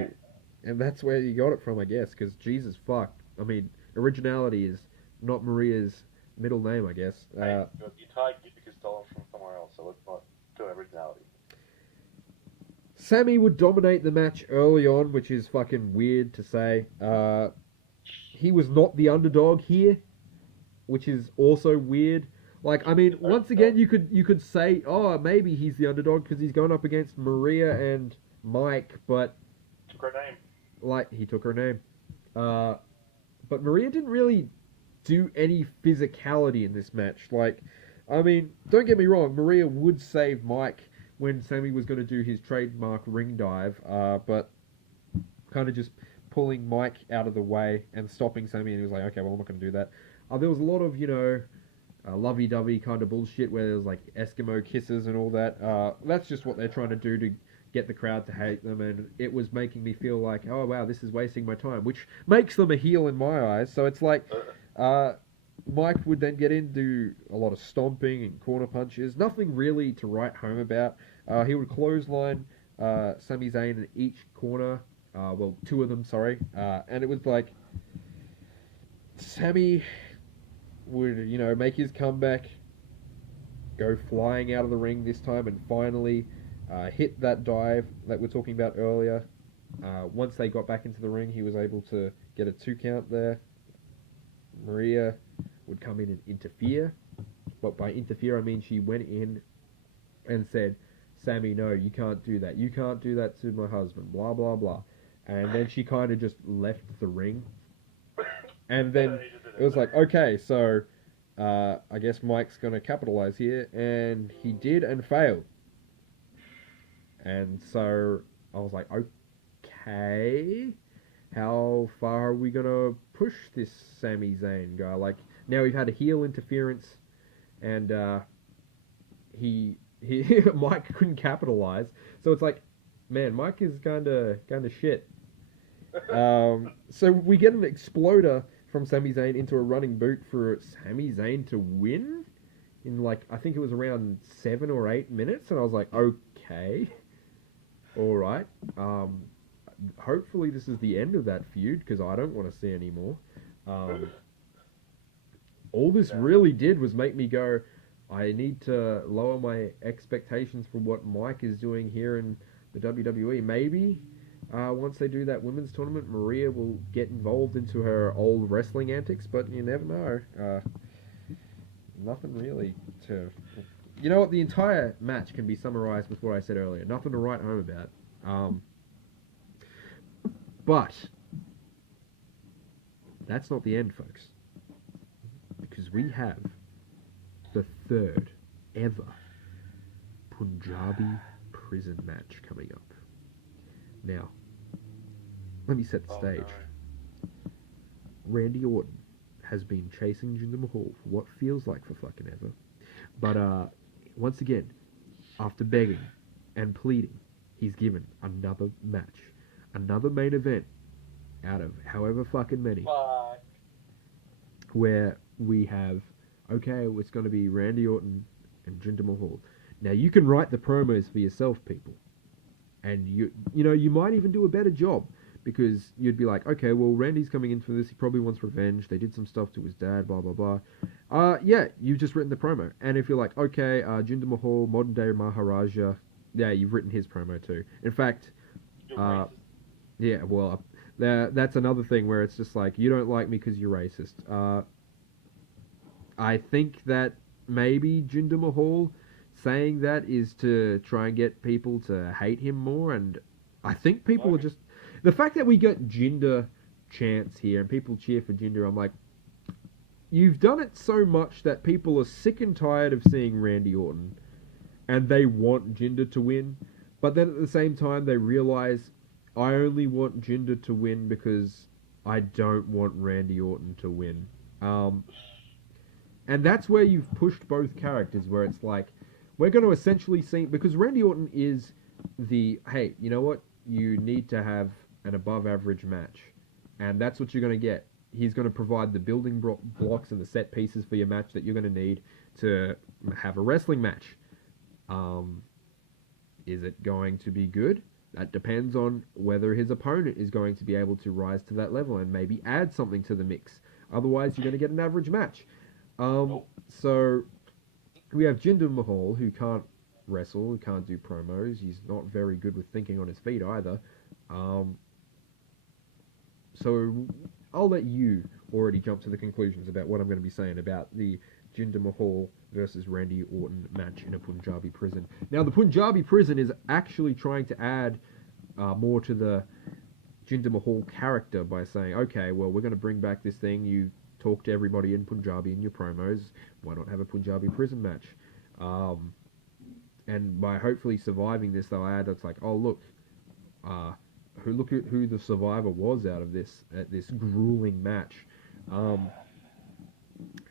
And that's where you got it from, I guess, because Jesus fuck. I mean, originality is not Maria's middle name, I guess. Hey, you tied because stolen from somewhere else, so let's not do originality. Sammy would dominate the match early on, which is fucking weird to say. He was not the underdog here, which is also weird. Like, I mean, once again, you could say, oh, maybe he's the underdog because he's going up against Maria and Mike, but took her name. Like, he took her name. But Maria didn't really do any physicality in this match. Like, I mean, don't get me wrong, Maria would save Mike when Sammy was going to do his trademark ring dive, but kind of just pulling Mike out of the way and stopping Sammy, and he was like, okay, well, I'm not going to do that. There was a lot of, lovey-dovey kind of bullshit where there was, like, Eskimo kisses and all that. That's just what they're trying to do to get the crowd to hate them, and it was making me feel like, oh, wow, this is wasting my time, which makes them a heel in my eyes. So it's like, Mike would then get into a lot of stomping and corner punches, nothing really to write home about. He would clothesline Sami Zayn in each corner, 2 of them, sorry, and it was like, Sammy would, make his comeback, go flying out of the ring this time, and finally hit that dive that we were talking about earlier. Once they got back into the ring, he was able to get a 2 count there. Maria would come in and interfere, but by interfere I mean she went in and said, Sammy, no, you can't do that. You can't do that to my husband, blah, blah, blah. And then she kind of just left the ring. And then it was like, okay, so I guess Mike's going to capitalize here. And he did and failed. And so I was like, okay, how far are we going to push this Sami Zayn guy? Like, now we've had a heel interference, and Mike couldn't capitalize. So it's like, man, Mike is kind of shit. So we get an exploder from Sami Zayn into a running boot for Sami Zayn to win in, like, I think it was around 7 or 8 minutes, and I was like, okay, all right. Hopefully this is the end of that feud, because I don't want to see any more. All this really did was make me go, I need to lower my expectations for what Mike is doing here in the WWE. Maybe once they do that women's tournament, Maria will get involved into her old wrestling antics, but you never know. Nothing really to... You know what? The entire match can be summarized with what I said earlier. Nothing to write home about. But that's not the end, folks. Because we have the 3rd ever Punjabi prison match coming up. Now, let me set the stage. No. Randy Orton has been chasing Jinder Mahal for what feels like for fucking ever. But once again, After begging and pleading, he's given another match, another main event out of however fucking many. Fuck. Where we have, okay, it's going to be Randy Orton and Jinder Mahal. Now you can write the promos for yourself, people, and you might even do a better job because you'd be like, okay, well, Randy's coming in for this. He probably wants revenge. They did some stuff to his dad, blah blah blah. Yeah, you've just written the promo, and if you're like, okay, Jinder Mahal, modern day Maharaja, yeah, you've written his promo too. In fact, yeah, well, that's another thing where it's just like, you don't like me because you're racist. I think that maybe Jinder Mahal saying that is to try and get people to hate him more, and I think people are just... The fact that we get Jinder chants here and people cheer for Jinder, I'm like, you've done it so much that people are sick and tired of seeing Randy Orton, and they want Jinder to win, but then at the same time they realise, I only want Jinder to win because I don't want Randy Orton to win. And that's where you've pushed both characters, where it's like, we're going to essentially see... Because Randy Orton is the, hey, you know what? You need to have an above-average match. And that's what you're going to get. He's going to provide the building blocks and the set pieces for your match that you're going to need to have a wrestling match. Is it going to be good? That depends on whether his opponent is going to be able to rise to that level and maybe add something to the mix. Otherwise, you're going to get an average match. So we have Jinder Mahal, who can't wrestle, who can't do promos. He's not very good with thinking on his feet either. So I'll let you already jump to the conclusions about what I'm going to be saying about the Jinder Mahal versus Randy Orton match in a Punjabi prison. Now, the Punjabi prison is actually trying to add more to the Jinder Mahal character by saying, okay, well, we're going to bring back this thing. You talk to everybody in Punjabi in your promos. Why not have a Punjabi prison match? And by hopefully surviving this, they'll add, it's like, oh, look at who the survivor was out of this grueling match.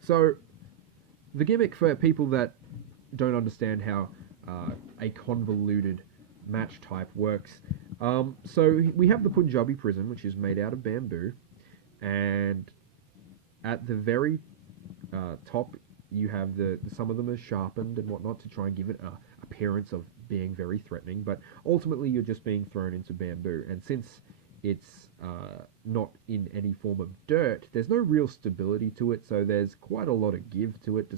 So the gimmick for people that don't understand how a convoluted match type works. So we have the Punjabi prison, which is made out of bamboo, and at the very top, you have some of them are sharpened and whatnot to try and give it an appearance of being very threatening, but ultimately you're just being thrown into bamboo, and since it's not in any form of dirt, there's no real stability to it, so there's quite a lot of give to it,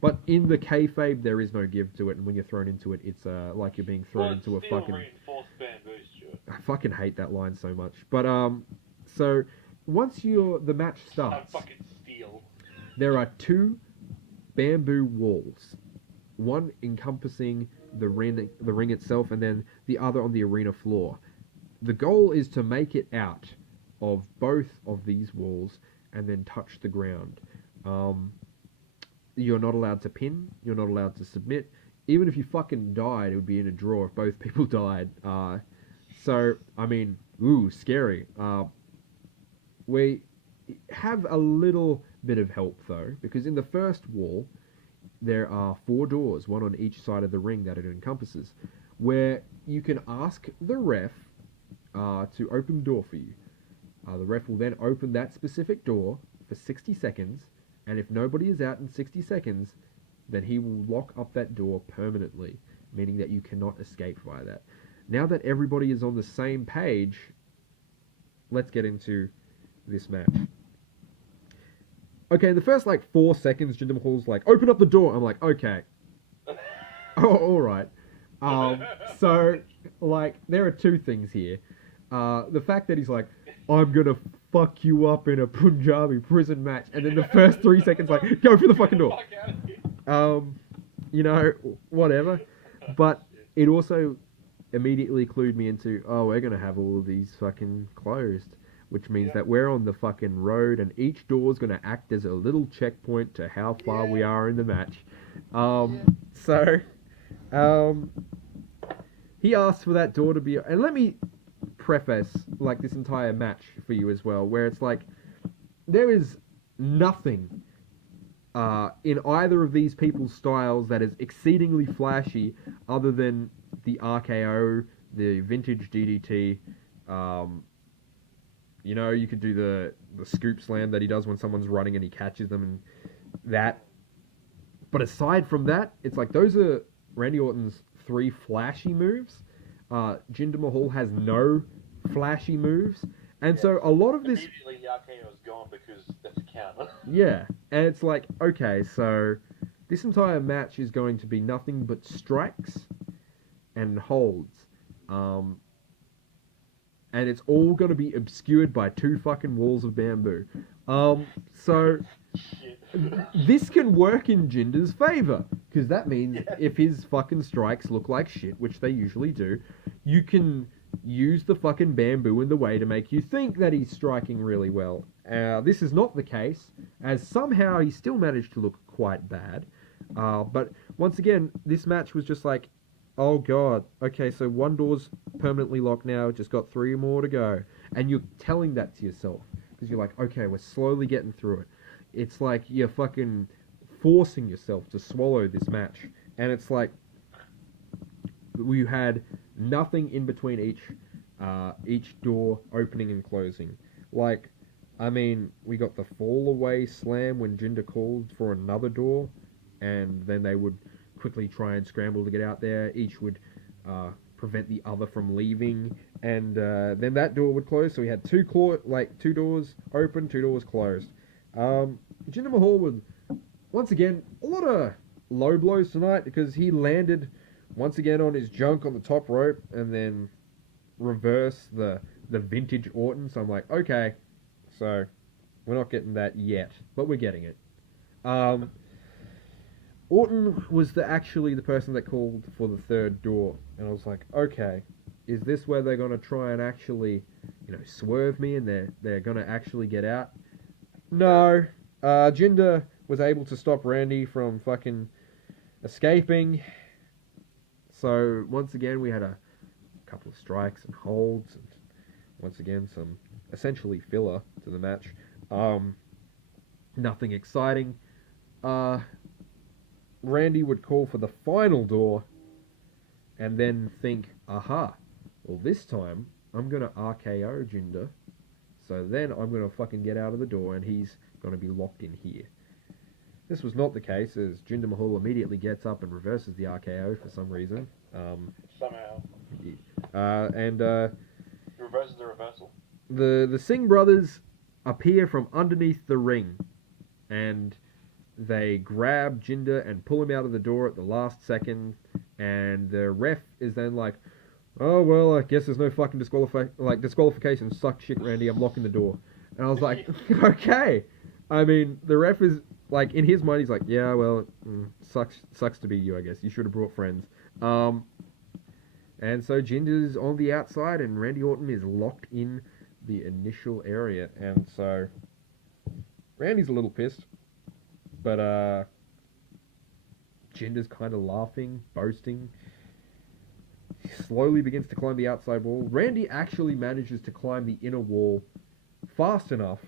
but in the kayfabe there is no give to it, and when you're thrown into it, it's like you're being thrown into a fucking... reinforced bamboo, Stuart. I fucking hate that line so much. But so once the match starts, fucking steel. There are two bamboo walls, one encompassing the ring itself, and then the other on the arena floor. The goal is to make it out of both of these walls and then touch the ground. You're not allowed to pin. You're not allowed to submit. Even if you fucking died, it would be in a draw if both people died. So, I mean, scary. We have a little bit of help, though, because in the first wall, there are 4 doors, one on each side of the ring that it encompasses, where you can ask the ref to open the door for you. The ref will then open that specific door for 60 seconds, and if nobody is out in 60 seconds, then he will lock up that door permanently, meaning that you cannot escape via that. Now that everybody is on the same page, let's get into this match. Okay, in the first 4 seconds, Jinder Mahal's like, open up the door. I'm like, okay. Oh, alright. So, there are 2 things here. The fact that he's like, I'm gonna fuck you up in a Punjabi prison match, and then the first 3 seconds, go through the fucking door. Whatever. But it also immediately clued me into, we're gonna have all of these fucking closed, which means that we're on the fucking road, and each door's gonna act as a little checkpoint to how far we are in the match. He asked for that door to be, and let me preface this entire match for you as well, where it's there is nothing in either of these people's styles that is exceedingly flashy, other than the RKO, the vintage DDT. You could do the scoop slam that he does when someone's running and he catches them and that. But aside from that, it's like those are Randy Orton's 3 flashy moves. Jinder Mahal has no flashy moves. And so a lot of this... Immediately the RKO is gone because that's a counter. Yeah, and it's like, okay, so this entire match is going to be nothing but strikes and holds. And it's all going to be obscured by 2 fucking walls of bamboo. So this can work in Jinder's favor, because that means if his fucking strikes look like shit, which they usually do, you can use the fucking bamboo in the way to make you think that he's striking really well. This is not the case, as somehow he still managed to look quite bad. But once again, this match was just like, oh god, okay, so 1 door's permanently locked now, just got 3 more to go. And you're telling that to yourself, because you're like, okay, we're slowly getting through it. It's like you're fucking forcing yourself to swallow this match. And it's like, we had nothing in between each door opening and closing. Like, I mean, we got the fall away slam when Jinder called for another door, and then they would quickly try and scramble to get out there. Each would prevent the other from leaving, and then that door would close. So we had 2 doors open, 2 doors closed. Jinder Mahal would, once again, a lot of low blows tonight, because he landed once again on his junk on the top rope and then reverse the vintage Orton. So I'm like, okay, so we're not getting that yet, but we're getting it. Orton was actually the person that called for the 3rd door, and I was like, okay, is this where they're going to try and actually, swerve me and they're going to actually get out? No. Jinder was able to stop Randy from fucking escaping. So once again, we had a couple of strikes and holds, and once again some essentially filler to the match. Nothing exciting. Randy would call for the final door, and then think, aha, well this time I'm gonna RKO Jinder, so then I'm gonna fucking get out of the door and he's gonna be locked in here. This was not the case, as Jinder Mahal immediately gets up and reverses the RKO for some reason. Somehow. And reverses the reversal. The Singh brothers appear from underneath the ring, and they grab Jinder and pull him out of the door at the last second, and the ref is then like, oh, well, I guess there's no fucking disqualification. Suck shit, Randy, I'm locking the door. And I was like, okay. I mean, the ref is, like, in his mind, he's like, yeah, well, sucks to be you, I guess. You should have brought friends. And so Jinder's on the outside, and Randy Orton is locked in the initial area. And so Randy's a little pissed, but Jinder's kind of laughing, boasting. He slowly begins to climb the outside wall. Randy actually manages to climb the inner wall fast enough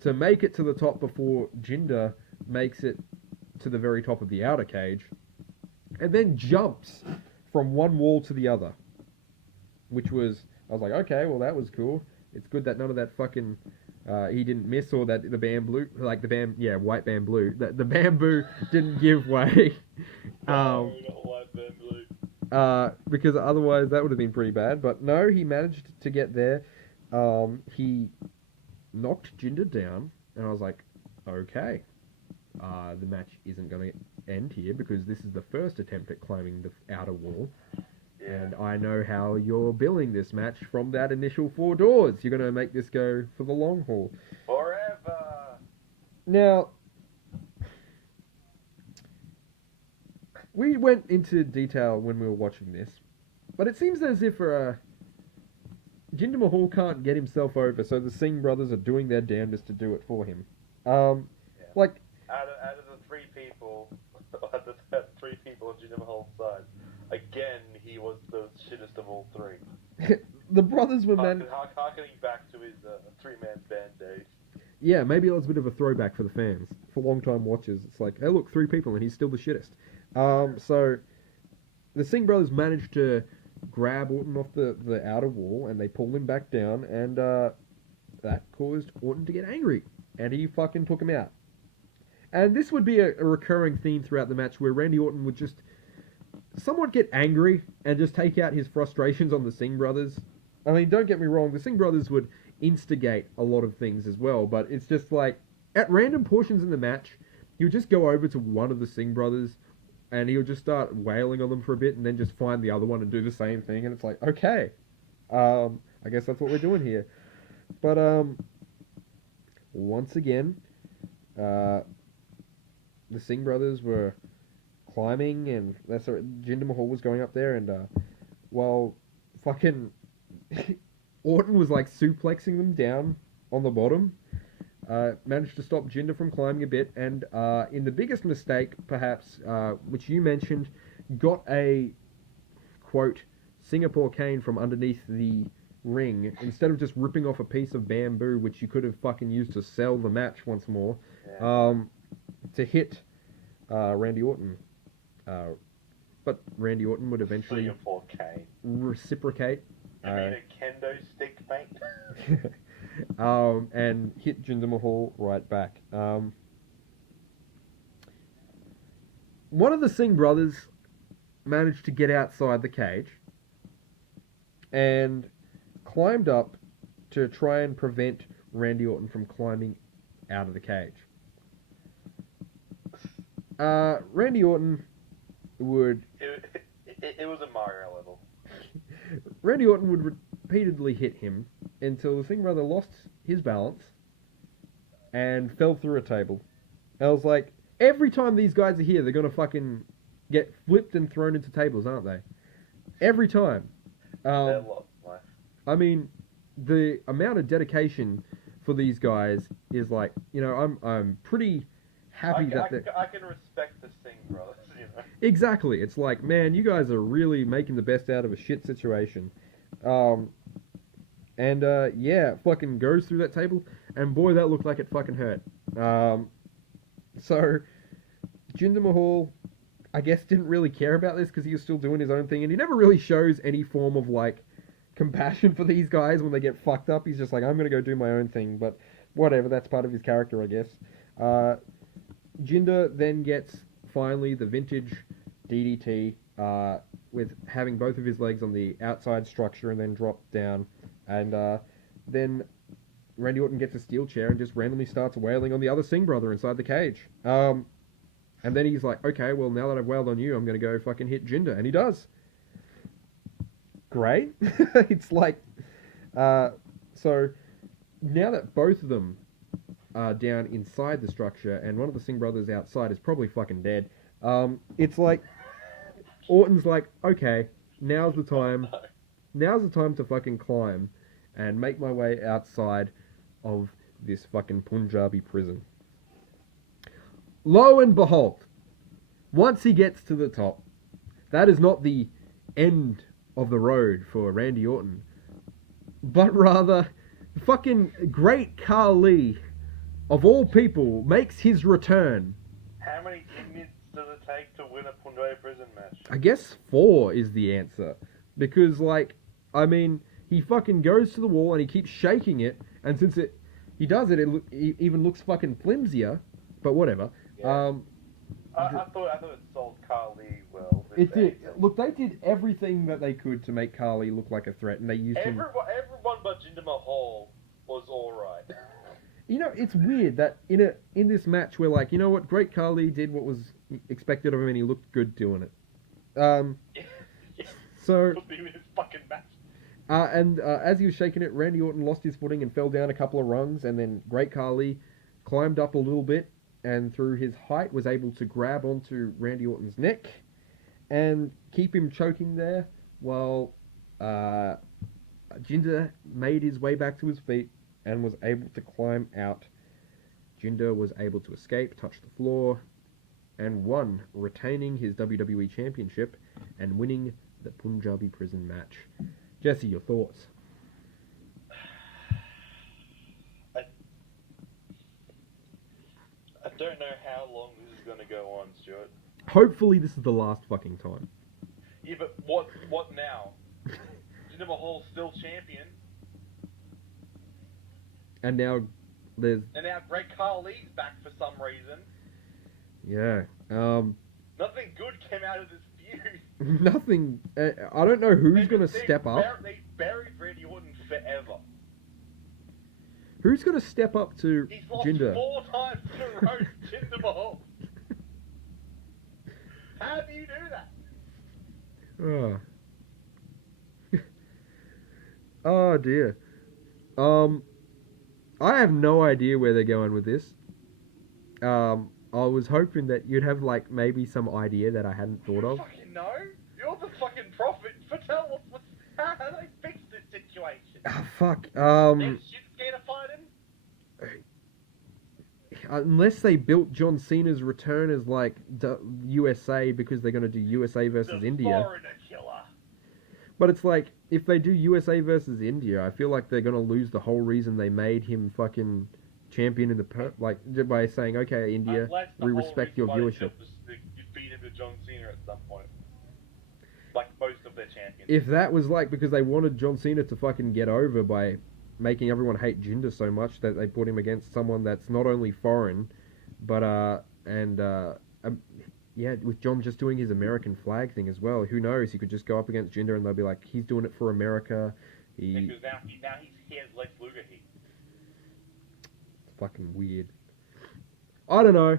to make it to the top before Jinder makes it to the very top of the outer cage, and then jumps from one wall to the other, which was, I was like, okay, well that was cool. It's good that none of that fucking, he didn't miss, or that the bamboo, white bamboo, that the bamboo didn't give way. No, not white bamboo. Because otherwise that would have been pretty bad, but no, he managed to get there. He knocked Jinder down, and I was like, okay, the match isn't going to end here, because this is the first attempt at climbing the outer wall, and I know how you're billing this match from that initial 4 doors. You're going to make this go for the long haul. Forever! Now, we went into detail when we were watching this, but it seems as if Jinder Mahal can't get himself over, so the Singh brothers are doing their damnedest to do it for him. Like, out of the 3 people, the 3 people on Jinder Mahal's side, again, he was the shittest of all 3. The brothers were harkening back to his 3-man band days. yeah, maybe it was a bit of a throwback for the fans, for long-time watchers. It's like, hey, look, 3 people, and he's still the shittest. So the Singh brothers managed to grab Orton off the outer wall, and they pulled him back down, and that caused Orton to get angry, and he fucking took him out. And this would be a recurring theme throughout the match, where Randy Orton would just somewhat get angry and just take out his frustrations on the Singh brothers. I mean, don't get me wrong, the Singh brothers would instigate a lot of things as well, but it's just like, at random portions in the match, he would just go over to one of the Singh brothers, and he would just start wailing on them for a bit, and then just find the other one and do the same thing, and it's like, okay, I guess that's what we're doing here. But, once again, the Singh brothers were climbing, and Jinder Mahal was going up there, and while fucking Orton was like suplexing them down on the bottom, managed to stop Jinder from climbing a bit, and in the biggest mistake, perhaps, which you mentioned, got a, quote, Singapore cane from underneath the ring, instead of just ripping off a piece of bamboo, which you could have fucking used to sell the match once more, to hit Randy Orton. But Randy Orton would eventually reciprocate. You mean a kendo stick, mate? And hit Jinder Mahal right back. One of the Singh brothers managed to get outside the cage and climbed up to try and prevent Randy Orton from climbing out of the cage. Randy Orton would... It was a Mario level. Randy Orton would repeatedly hit him until the Singh brother lost his balance and fell through a table. And I was like, every time these guys are here, they're going to fucking get flipped and thrown into tables, aren't they? Every time. I mean, the amount of dedication for these guys is like, you know, I'm pretty happy I can respect the Singh brothers, you know. Exactly. It's like, man, you guys are really making the best out of a shit situation. Yeah, fucking goes through that table, and boy, that looked like it fucking hurt. So, Jinder Mahal, I guess, didn't really care about this because he was still doing his own thing, and he never really shows any form of, like, compassion for these guys when they get fucked up. He's just like, I'm gonna go do my own thing, but whatever, that's part of his character, I guess. Jinder then gets, finally, the vintage DDT, with having both of his legs on the outside structure and then drop down, and then Randy Orton gets a steel chair and just randomly starts wailing on the other Singh brother inside the cage. And then he's like, okay, well, now that I've wailed on you, I'm going to go fucking hit Jinder. And he does. Great. It's like... so, now that both of them are down inside the structure, and one of the Singh brothers outside is probably fucking dead, it's like... Orton's like, okay, now's the time to fucking climb and make my way outside of this fucking Punjabi prison. Lo and behold, once he gets to the top, that is not the end of the road for Randy Orton, but rather, fucking Great Khali, of all people, makes his return. How many minutes does it take to win a Punjabi prison match? I guess 4 is the answer. Because, like, I mean, he fucking goes to the wall and he keeps shaking it, and since he does it, it even looks fucking flimsier, but whatever. Yeah. I thought it sold Khali well. It did. Look, they did everything that they could to make Khali look like a threat, and they used him... Everyone but Jinder Mahal was alright. You know, it's weird that in this match we're like, you know what, Great Khali did what was expected of him and he looked good doing it. So... as he was shaking it, Randy Orton lost his footing and fell down a couple of rungs, and then Great Khali climbed up a little bit, and through his height was able to grab onto Randy Orton's neck and keep him choking there, while Jinder made his way back to his feet and was able to climb out. Jinder was able to escape, touch the floor, and won, retaining his WWE Championship and winning the Punjabi prison match. Jesse, your thoughts? don't know how long this is going to go on, Stuart. Hopefully this is the last fucking time. Yeah, but what now? Jinder Mahal's still champion. And now there's... And now Great Khali's back for some reason. Yeah. Nothing good came out of this feud. Nothing... I don't know who's going to step up. They buried Randy Orton forever. Who's going to step up to He's lost Jinder? 4 times in a row to Jinder Mahal. How do you do that? Oh dear. I have no idea where they're going with this. I was hoping that you'd have like maybe some idea that I hadn't thought of. Fucking no. You're the fucking prophet. Tell us how they fix this situation. Oh, fuck. Is Shinsugae to fight him? Unless they built John Cena's return as like USA because they're going to do USA versus The India. foreigner killer. But it's like, if they do USA versus India, I feel like they're going to lose the whole reason they made him fucking champion in the by saying, okay, India, we respect your viewership. You beat him to John Cena at some point. Like most of their champions. If that was like because they wanted John Cena to fucking get over by making everyone hate Jinder so much that they put him against someone that's not only foreign, but yeah, with John just doing his American flag thing as well. Who knows? He could just go up against Jinder and they'll be like, he's doing it for America. Because now he has Lex Luger heat. It's fucking weird. I don't know.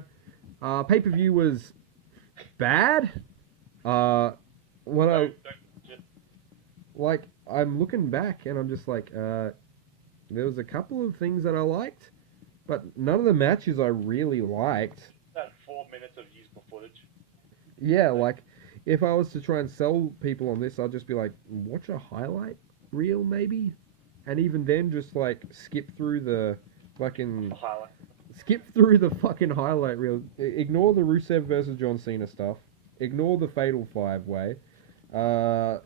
Pay-per-view was bad. I'm looking back and I'm just like, there was a couple of things that I liked, but none of the matches I really liked. That 4 minutes of usable footage. Yeah, like, if I was to try and sell people on this, I'd just be like, watch a highlight reel, maybe? And even then, just, like, skip through the fucking highlight reel. Ignore the Rusev versus John Cena stuff. Ignore the Fatal 5-Way.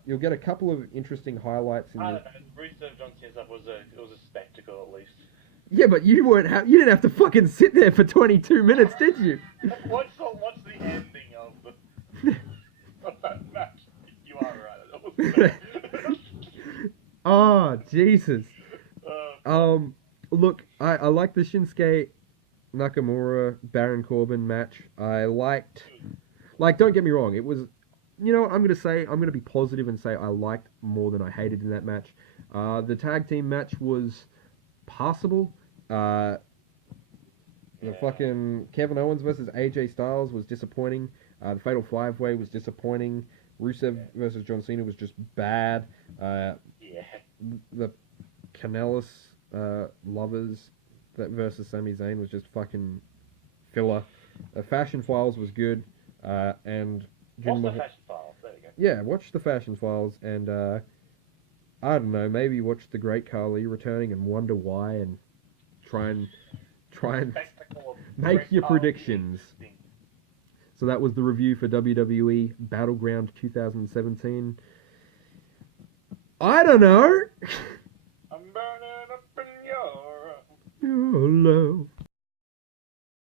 You'll get a couple of interesting highlights in I don't know. Rusev John Cena stuff was a spectacle at least. Yeah, but you didn't have to fucking sit there for 22 minutes, did you? What's the ending of that match? You are right. Oh, Jesus. Look, I like the Shinsegae Nakamura Baron Corbin match. I liked, don't get me wrong, it was, you know what I'm going to be positive and say I liked more than I hated in that match. The tag team match was passable. The fucking Kevin Owens versus AJ Styles was disappointing. The Fatal 5-Way was disappointing. Rusev versus John Cena was just bad. The Canellis Lovers versus Sami Zayn was just fucking filler. Fashion Files was good. And watch the Fashion Files. There you go. Yeah, watch the Fashion Files and I don't know, maybe watch the Great Khali returning and wonder why and try and make your predictions. So that was the review for WWE Battleground 2017. I don't know. I'm burning up in your love.